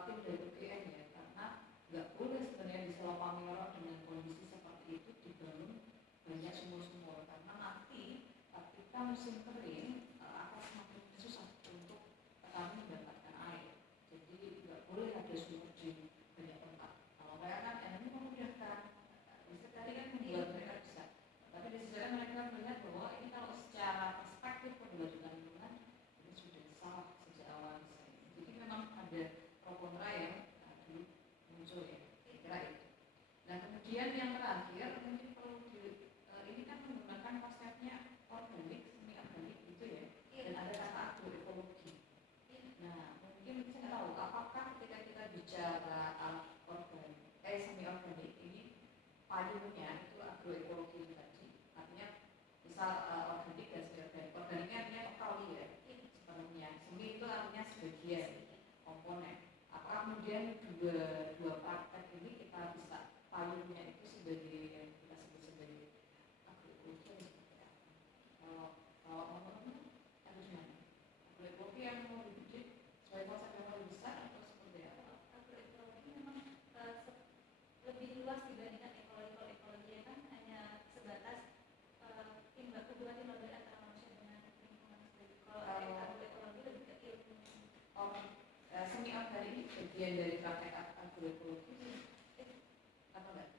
tim dari UGM ya, karena nggak boleh sebenarnya di Selau Pamiroro dengan kondisi seperti itu dibangun banyak sumur-sumur, karena nanti ketika musim kering akan semakin susah untuk petani mendapatkan air. Jadi nggak boleh ada sumur di banyak tempat. Kalau mereka kan ini memudahkan, listrik tadi kan membuat mereka bisa, tapi di sisi lain mereka melihat bahwa ini kalau secara perspektif keberlanjutan lingkungan ini sudah salah sejak awal misalnya. Jadi memang ada pro kontra yang dulu muncul ya, kira itu. Nah kemudian yang terakhir mungkin perlu ini kan menggunakan konsepnya organik, semi organik gitu ya, dan ada kata agroekologi. Nah mungkin saya tahu apakah ketika kita bicara semi organik ini payungnya itu agroekologi tadi, artinya misal organik dan semi organik. Organiknya artinya total ya, sepenuhnya. Semi itu artinya sebagian komponen. Apakah kemudian dua praktek ini kita bisa payungnya itu sebagai yang kita sebut sebagai agroekologi seperti apa? Kalau menurut ada gimana? Agroekologi yang mau dibidik sesuai konsep yang lebih besar atau seperti apa? Agroekologi memang lebih luas dibandingkan ekologi. Kalau ekologi kan hanya sebatas hubungan timbangan antara manusia dengan lingkungan sendiri. Kalau agroekologi lebih ke ilmu. Semi organik bagian dari praktek agroekologi apa enggak?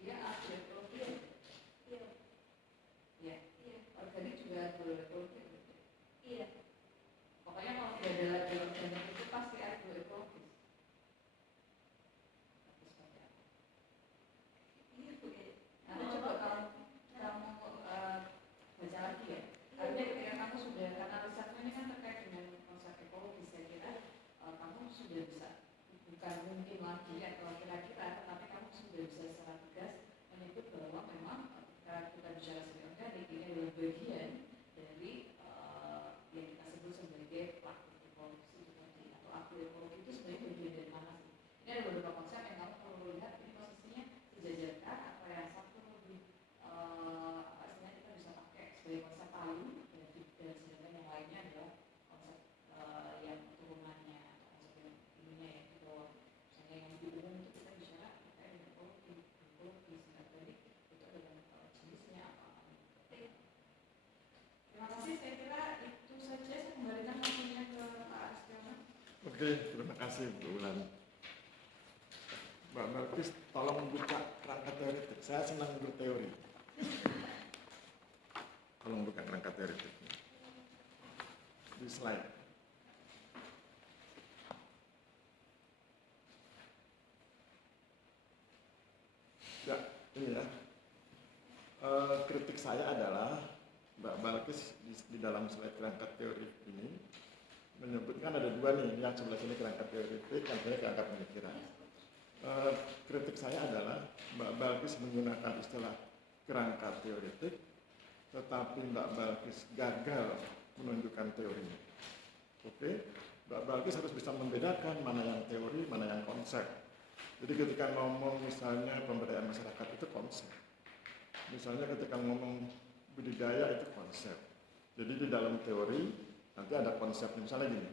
Dia agroekologi ya? Iya. Organik juga agroekologi. Iya. Pokoknya kalau tidak ada lagi organik itu pasti agroekologis. Seperti apa? Ini juga. Nah, coba kamu baca lagi ya. Artinya ketika kamu sudah, karena risetnya ini kan terkait dengan konsep ekologis, saya kira kamu sudah bisa, bukan mungkin lagi atau kira-kira, tetapi kamu sudah bisa secara tegas menyebut bahwa memang ketika kita bicara semi organik ini adalah bagian dari yang kita sebut sebagai praktik ekologi itu tadi, atau agroekologi itu sebenarnya bagian dari mana sih? Ini ada beberapa konsep Oke, terima kasih Bu Ulan. Mbak Balkis, tolong buka kerangka teoretik. Saya senang berteori. Tolong buka kerangka teoretik. Di slide. Ya, ini ya. Kritik saya adalah Mbak Balkis di dalam slide kerangka teori ini menyebutkan ada dua nih, yang sebelah sini kerangka teoretik, yang sini kerangka pemikiran. Kritik saya adalah Mbak Balkis menggunakan istilah kerangka teoretik, tetapi Mbak Balkis gagal menunjukkan teorinya. Oke, Mbak Balkis harus bisa membedakan mana yang teori, mana yang konsep. Jadi ketika ngomong misalnya pemberdayaan masyarakat itu konsep. Misalnya ketika ngomong budidaya itu konsep. Jadi di dalam teori nanti ada konsep. Misalnya gini,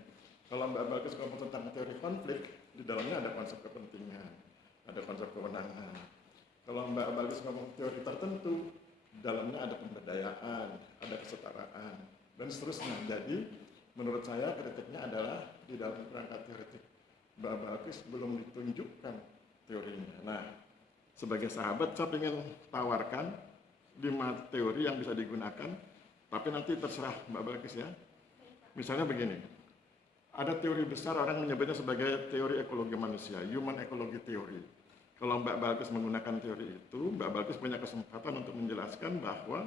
kalau Mbak Balkis ngomong tentang teori konflik, di dalamnya ada konsep kepentingan, ada konsep kewenangan. Kalau Mbak Balkis ngomong teori tertentu, di dalamnya ada pemberdayaan, ada kesetaraan, dan seterusnya. Jadi menurut saya kritiknya adalah di dalam kerangka teoretik Mbak Balkis belum ditunjukkan teorinya. Nah, sebagai sahabat saya ingin tawarkan 5 teori yang bisa digunakan, tapi nanti terserah Mbak Balkis ya. Misalnya begini, ada teori besar orang menyebutnya sebagai teori ekologi manusia, human ecology theory. Kalau Mbak Balkis menggunakan teori itu, Mbak Balkis punya kesempatan untuk menjelaskan bahwa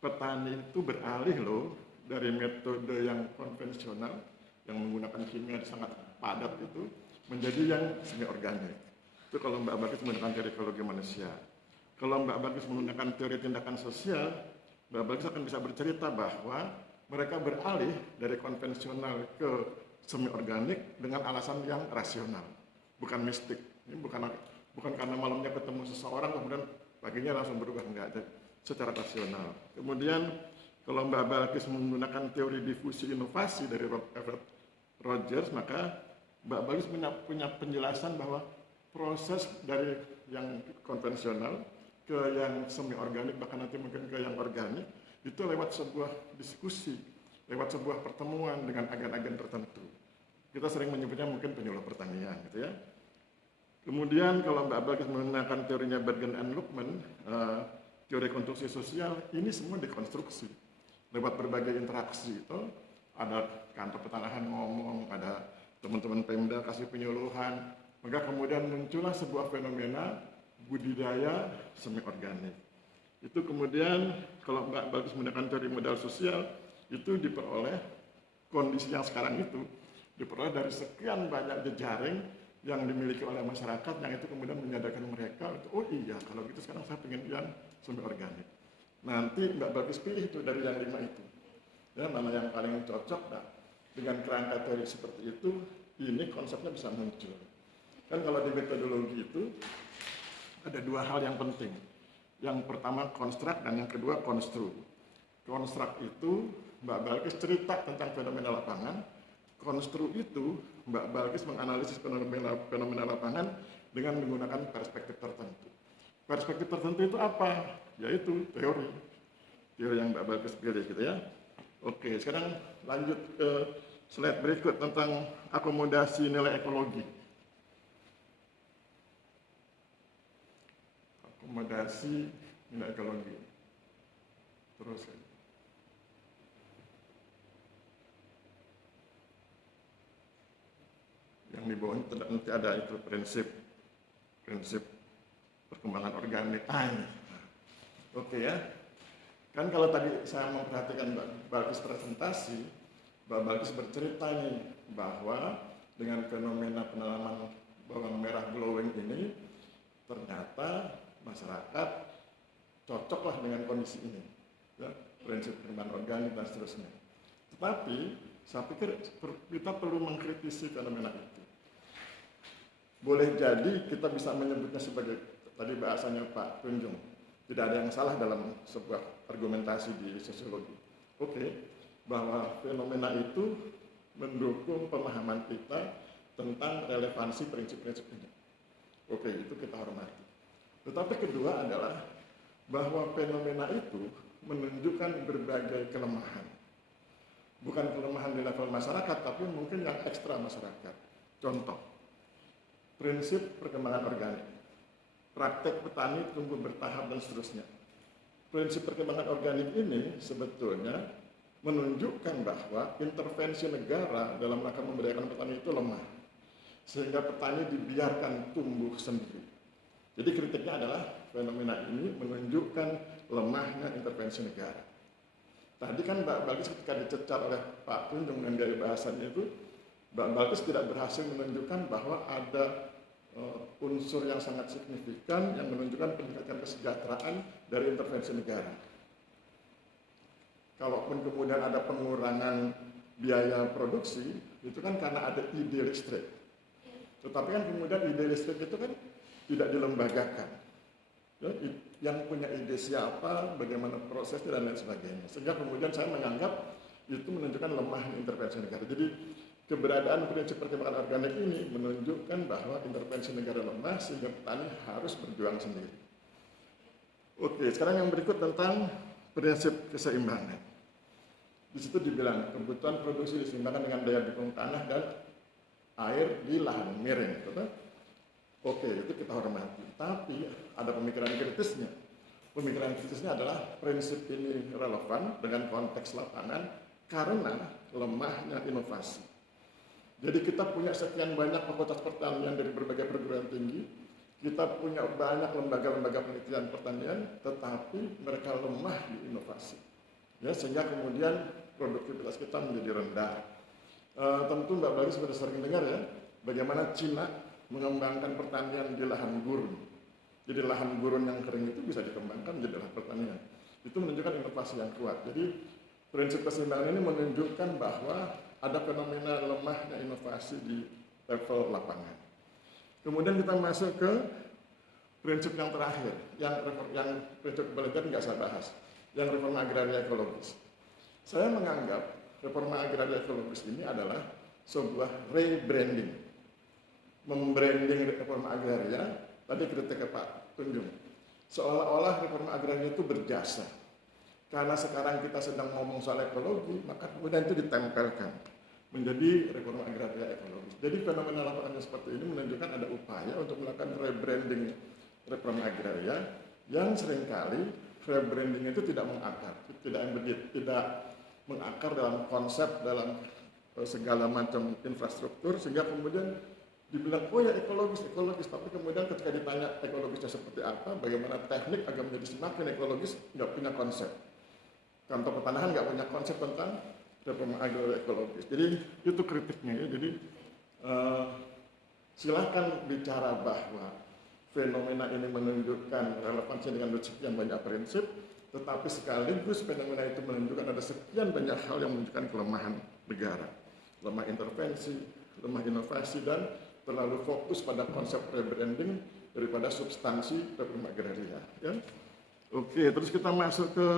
petani itu beralih loh dari metode yang konvensional, yang menggunakan kimia sangat padat itu, menjadi yang semi organik. Itu kalau Mbak Balkis menggunakan teori ekologi manusia. Kalau Mbak Balkis menggunakan teori tindakan sosial, Mbak Balkis akan bisa bercerita bahwa mereka beralih dari konvensional ke semi organik dengan alasan yang rasional, bukan mistik. Ini bukan karena malamnya ketemu seseorang kemudian paginya langsung berubah, enggak, secara rasional. Kemudian kalau Mbak Balkis menggunakan teori difusi inovasi dari Everett Rogers, maka Mbak Balkis punya penjelasan bahwa proses dari yang konvensional ke yang semi organik, bahkan nanti mungkin ke yang organik, itu lewat sebuah diskusi, lewat sebuah pertemuan dengan agen-agen tertentu. Kita sering menyebutnya mungkin penyuluh pertanian, gitu ya. Kemudian kalau Mbak Balkis menggunakan teorinya Bergen and Luckman, teori konstruksi sosial, ini semua dikonstruksi lewat berbagai interaksi. Itu ada kantor pertanahan ngomong, ada teman-teman Pemda kasih penyuluhan, maka kemudian muncullah sebuah fenomena budidaya semi organik. Itu kemudian kalau Mbak Balkis menggunakan teori modal sosial, itu diperoleh kondisi yang sekarang itu diperoleh dari sekian banyak jejaring yang dimiliki oleh masyarakat, yang itu kemudian menyadarkan mereka, oh iya kalau gitu sekarang saya pengen yang semi organik. Nanti Mbak Balkis pilih itu dari yang 5 itu, ya, mana yang paling cocok. Nah, dengan kerangka teori seperti itu, ini konsepnya bisa muncul. Kan kalau di metodologi itu ada 2 hal yang penting. Yang pertama konstruk dan yang kedua konstru. Konstruk itu Mbak Balkis cerita tentang fenomena lapangan. Konstru itu Mbak Balkis menganalisis fenomena lapangan dengan menggunakan perspektif tertentu. Perspektif tertentu itu apa? Yaitu teori yang Mbak Balkis pilih, gitu ya. Oke, sekarang lanjut ke slide berikut tentang akomodasi nilai ekologi. Akomodasi nilai ekologi. Terus ya. Yang di bawah nanti ada itu prinsip perkembangan organik. Oke ya. Kan kalau tadi saya memperhatikan Mbak Balkis presentasi, Mbak Balkis bercerita nih bahwa dengan fenomena penanaman bawang merah glowing ini, ternyata masyarakat cocoklah dengan kondisi ini, ya, prinsip perkembangan organik dan seterusnya. Tetapi saya pikir kita perlu mengkritisi fenomena itu. Boleh jadi kita bisa menyebutnya sebagai, tadi bahasanya Pak Tunjung, tidak ada yang salah dalam sebuah argumentasi di sosiologi. Oke, bahwa fenomena itu mendukung pemahaman kita tentang relevansi prinsip-prinsip ini. Oke, itu kita hormati. Tetapi kedua adalah bahwa fenomena itu menunjukkan berbagai kelemahan. Bukan kelemahan di level masyarakat, tapi mungkin yang ekstra masyarakat. Contoh, prinsip perkembangan organik, praktek petani tumbuh bertahap dan seterusnya. Prinsip perkembangan organik ini sebetulnya menunjukkan bahwa intervensi negara dalam rangka memberdayakan petani itu lemah, sehingga petani dibiarkan tumbuh sendiri. Jadi kritiknya adalah fenomena ini menunjukkan lemahnya intervensi negara. Tadi kan Mbak Balkis ketika dicecar oleh Pak Tunjung dengan gaya bahasanya itu, Mbak Balkis tidak berhasil menunjukkan bahwa ada unsur yang sangat signifikan yang menunjukkan peningkatan kesejahteraan dari intervensi negara. Kalaupun kemudian ada pengurangan biaya produksi, itu kan karena ada ide listrik. Tetapi kan kemudian ide listrik itu kan tidak dilembagakan. Ya, yang punya ide siapa, bagaimana prosesnya dan lain sebagainya. Sehingga kemudian saya menganggap itu menunjukkan lemahnya intervensi negara. Jadi keberadaan prinsip perkembangan organik ini menunjukkan bahwa intervensi negara lemah sehingga petani harus berjuang sendiri. Oke, sekarang yang berikut tentang prinsip keseimbangan. Di situ dibilang kebutuhan produksi diseimbangkan dengan daya dukung tanah dan air di lahan miring. Betul? Oke, itu kita hormati. Tapi ada pemikiran kritisnya. Pemikiran kritisnya adalah prinsip ini relevan dengan konteks lapangan karena lemahnya inovasi. Jadi kita punya sekian banyak fakultas pertanian dari berbagai perguruan tinggi, kita punya banyak lembaga-lembaga penelitian pertanian, tetapi mereka lemah di inovasi. Ya, sehingga kemudian produktivitas kita menjadi rendah. Tentu Mbak Bali sudah sering dengar ya, bagaimana Cina mengembangkan pertanian di lahan gurun. Jadi lahan gurun yang kering itu bisa dikembangkan menjadi lahan pertanian. Itu menunjukkan inovasi yang kuat. Jadi prinsip keseimbangan ini menunjukkan bahwa ada fenomena lemahnya inovasi di level lapangan. Kemudian kita masuk ke prinsip yang terakhir, yang prinsip kebalikan nggak saya bahas, yang reforma agraria ekologis. Saya menganggap reforma agraria ekologis ini adalah sebuah rebranding. Membranding reforma agraria, tadi kritik ke Pak Tunjung, seolah-olah reforma agraria itu berjasa. Karena sekarang kita sedang ngomong soal ekologi, maka kemudian itu ditempelkan menjadi reforma agraria ekologis. Jadi fenomena lapangan seperti ini menunjukkan ada upaya untuk melakukan rebranding reforma agraria yang seringkali rebranding itu tidak mengakar, tidak mengakar dalam konsep, dalam segala macam infrastruktur, sehingga kemudian dibilang, oh ya ekologis, tapi kemudian ketika ditanya ekologisnya seperti apa, bagaimana teknik agar menjadi semakin ekologis, nggak punya konsep. Kantor Pertanahan nggak punya konsep tentang reforma agraria ekologis. Jadi itu kritiknya ya. Jadi silakan bicara bahwa fenomena ini menunjukkan relevansi dengan sekian banyak prinsip, tetapi sekaligus fenomena itu menunjukkan ada sekian banyak hal yang menunjukkan kelemahan negara, lemah intervensi, lemah inovasi, dan terlalu fokus pada konsep rebranding daripada substansi reforma agraria. Ya. Oke, terus kita masuk ke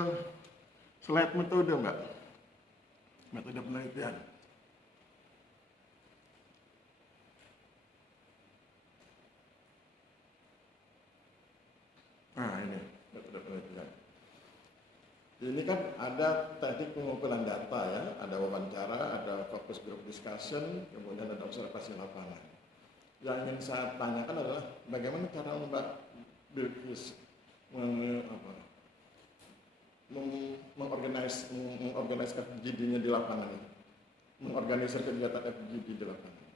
slide metode, Mbak. Metode penelitian. Nah, ini metode penelitian. Ini kan ada teknik pengumpulan data ya, ada wawancara, ada focus group discussion, kemudian ada observasi lapangan. Yang ingin saya tanyakan adalah bagaimana cara Mbak Bilkis mengorganisasi FGD-nya di lapangan, mengorganisir kegiatan FGD di lapangan.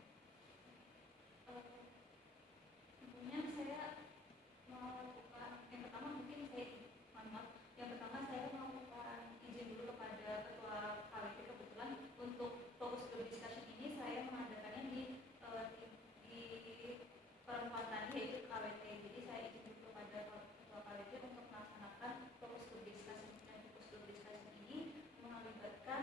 Tentunya saya melakukan, yang pertama mungkin yang pertama saya melakukan izin dulu kepada ketua KWT. Kebetulan untuk fokus group discussion ini saya mengadakannya di perempuan tadi, yaitu KWT. Jadi saya izin dulu kepada ketua KWT untuk melaksanakan fokus group discussion. Dan fokus group discussion ini melibatkan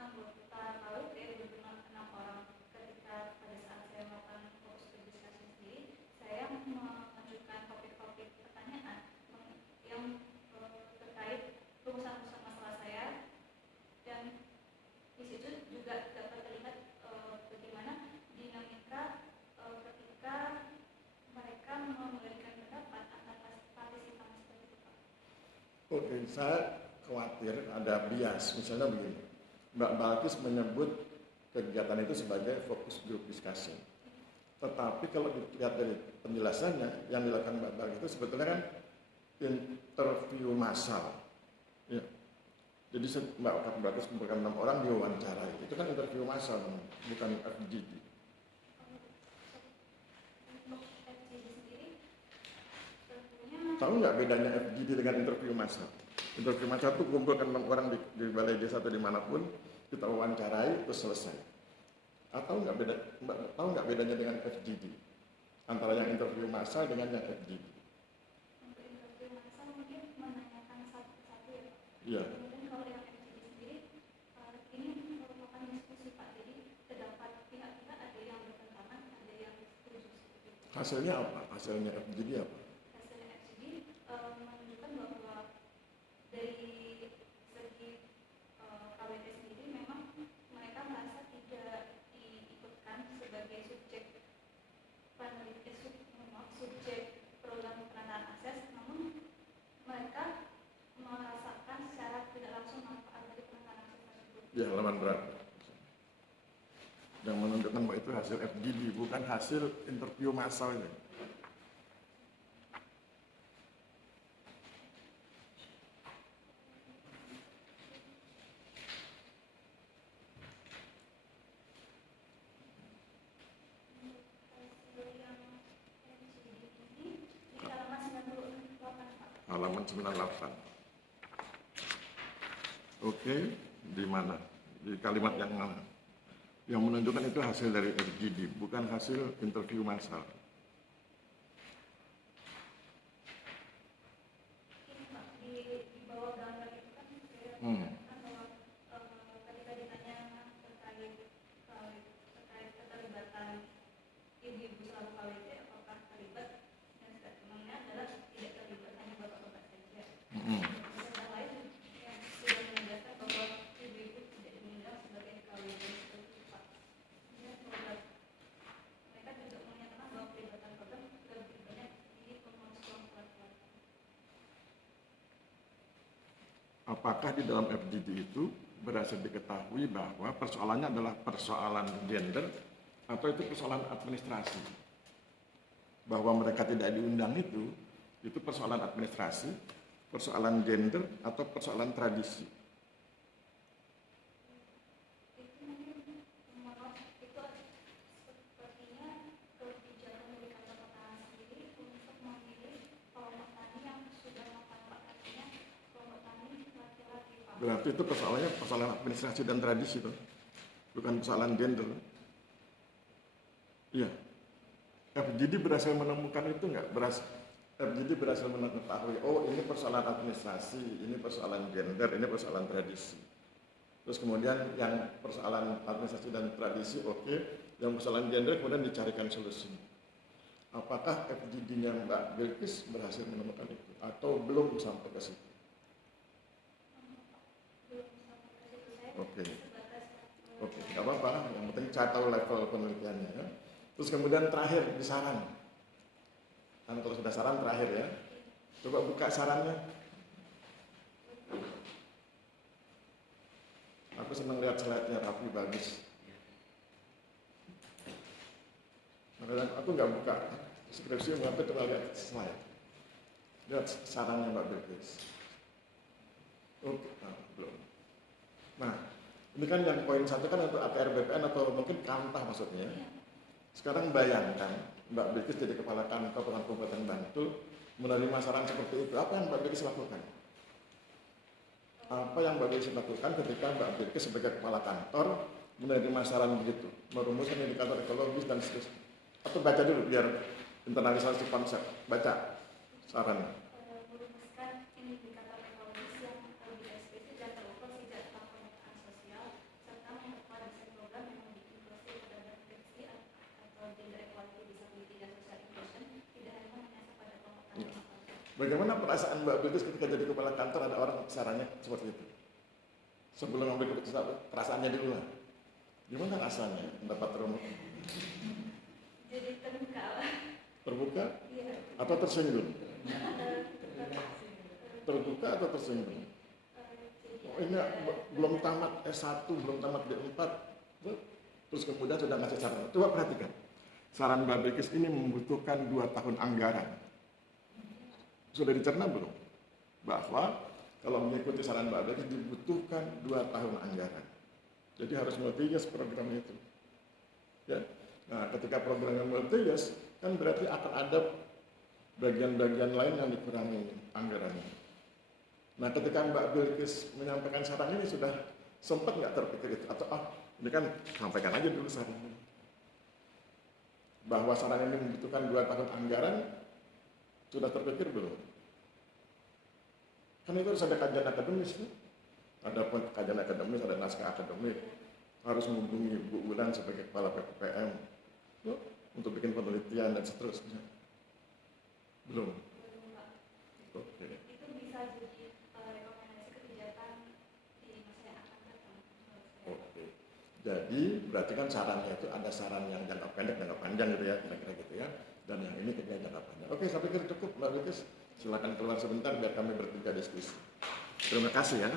anggota KWT berjumlah 6 orang. Ketika pada saat saya melakukan fokus group discussion sendiri, saya mengajukan topik-topik pertanyaan yang terkait rumusan-rumusan masalah saya, dan di situ juga dapat terlihat bagaimana dinamika ketika mereka memberikan pendapat atas partisipan seperti itu. Oke, saya khawatir ada bias. Misalnya begini, Mbak Balkis menyebut kegiatan itu sebagai fokus group discussion. Tetapi kalau dilihat dari penjelasannya, yang dilakukan Mbak Bal itu sebetulnya kan interview massal. Ya. Jadi Mbak Bal kumpulkan 6 orang diwawancarai. Itu kan interview massal, bukan FGD. Untuk FGD sendiri, tentunya Tahu nggak bedanya FGD dengan interview massal? Interview massal itu kumpulkan 6 orang di balai desa atau dimanapun, kita wawancarai terus selesai. Atau tahu nggak bedanya dengan FGD? Antara yang interview massal dengan yang FGD? untuk interview massal mungkin menanyakan satu-satu ya Pak. Iya. Kemudian kalau yang FGD sendiri, ini merupakan diskusi Pak. Jadi terdapat pihak-pihak ada yang bertentangan, ada yang setuju seperti itu. Hasilnya apa? Hasilnya FGD apa? Hasil FGD menunjukkan bahwa dari segi KWT sendiri memang mereka merasa tidak diikutkan sebagai subjek subjek program penanaman akses, namun mereka merasakan secara tidak langsung manfaat dari penanaman akses tersebut. Ya, halaman berapa? Yang menunjukkan bahwa itu hasil FGD, bukan hasil interview massal ini. Hasil yang FGD ini di halaman 98 Pak. Halaman 98. Oke, di mana? Di kalimat yang mana? Yang menunjukkan itu hasil dari FGD, bukan hasil interview massal. Ini Pak, di bawah gambar itu kan saya Hmm. mengatakan bahwa ketika ditanya terkait keterlibatan ibu-ibu selalu KWT, apakah terlibat, dan statementnya adalah tidak terlibat, hanya bapak-bapak saja. Hmm. Peserta lain yang sudah menegaskan bahwa ibu-ibu tidak diundang sebagai KWT seperti itu Pak. Kemudian program mereka juga menyatakan bahwa pelibatan program lebih banyak di pemalsuan plat-plat. Apakah di dalam FGD itu berhasil diketahui bahwa persoalannya adalah persoalan gender atau itu persoalan administrasi? Bahwa mereka tidak diundang itu persoalan administrasi, persoalan gender atau persoalan tradisi? Itu mungkin menurut itu sepertinya kebijakan dari kantor pertahanan sendiri untuk memilih kelompok tani yang sudah memanfaatkannya, kelompok tani laki-laki Pak. Berarti itu persoalannya persoalan administrasi dan tradisi, toh? Bukan persoalan gender. Iya. FGD berhasil menemukan itu nggak? FGD berhasil mengetahui, oh ini persoalan administrasi, ini persoalan gender, ini persoalan tradisi. Terus kemudian yang persoalan administrasi dan tradisi, oke. Yang persoalan gender kemudian dicarikan solusi. Apakah FGD-nya Mbak Bilkis berhasil menemukan itu? Atau belum sampai ke situ? Belum sampai ke situ, saya Oke. sebatas Oke, tidak apa-apa. Yang penting saya tahu level penelitiannya. Ya. Terus kemudian terakhir di saran. Kan kalau sudah saran terakhir ya. Coba buka sarannya. Aku senang lihat slide-nya rapi bagus. Makanya aku nggak buka skripsi, tapi coba lihat slide. Lihat sarannya Mbak Bilkis. Oke, belum. Nah, ini kan yang poin 1 kan untuk ATR BPN atau mungkin kantah maksudnya. Sekarang bayangkan Mbak Bilkis jadi kepala kantor Kabupaten Bantul menerima saran seperti itu. Apa yang Mbak Bilkis lakukan? Apa yang Mbak Bilkis lakukan ketika Mbak Bilkis sebagai kepala kantor menerima saran begitu, merumuskan indikator ekologis dan seterusnya? Atau baca dulu biar internalisasi konsep. Baca sarannya. merumuskan indikator ekologis yang lebih spesifik dan terukur sejak tahap pemetaan sosial serta memperkuat desain program yang menginklusi pada fleksi atau gender equality, disability dan social inclusion, tidak hanya menyasar pada kelompok tani. Bagaimana perasaan Mbak Bilkis ketika jadi kepala kantor ada orang sarannya seperti itu? Sebelum ambil keputusan, perasaannya dulu lah. Gimana rasanya mendapat rumus? Jadi terbuka. Terbuka Iya. atau tersinggung? Terbuka. Terbuka atau tersinggung? Jadi Oh, ini belum tamat S1, belum tamat D4. terus kemudian sudah ngasih saran. Coba perhatikan, saran Mbak Bilkis ini membutuhkan 2 tahun anggaran. Sudah dicerna belum? Bahwa kalau mengikuti saran Mbak Bilkis dibutuhkan 2 tahun anggaran. Jadi harus multi-years program itu. Ya. Nah, ketika programnya multi-years, kan berarti akan ada bagian-bagian lain yang dikurangi anggarannya. Nah, ketika Mbak Bilkis menyampaikan saran ini sudah sempat nggak terpikir itu? Atau ini kan sampaikan aja dulu sarannya. Bahwa saran ini membutuhkan 2 tahun anggaran, sudah terpikir belum? Kan itu harus ada kajian akademis. Ada kajian akademis, ada naskah akademik. Harus menghubungi Bu Wulan sebagai kepala PPPM untuk bikin penelitian dan seterusnya. Belum? Oke. Itu bisa jadi rekomendasi kebijakan di masa yang akan datang. Oke. Jadi berarti kan sarannya itu ada saran yang jangka pendek, jangka panjang gitu ya, kira-kira gitu ya. Dan yang ini kira jangka panjang. Oke, saya pikir cukup Mbak Bilkis. Silakan keluar sebentar biar kami bertiga diskusi. Terima kasih ya.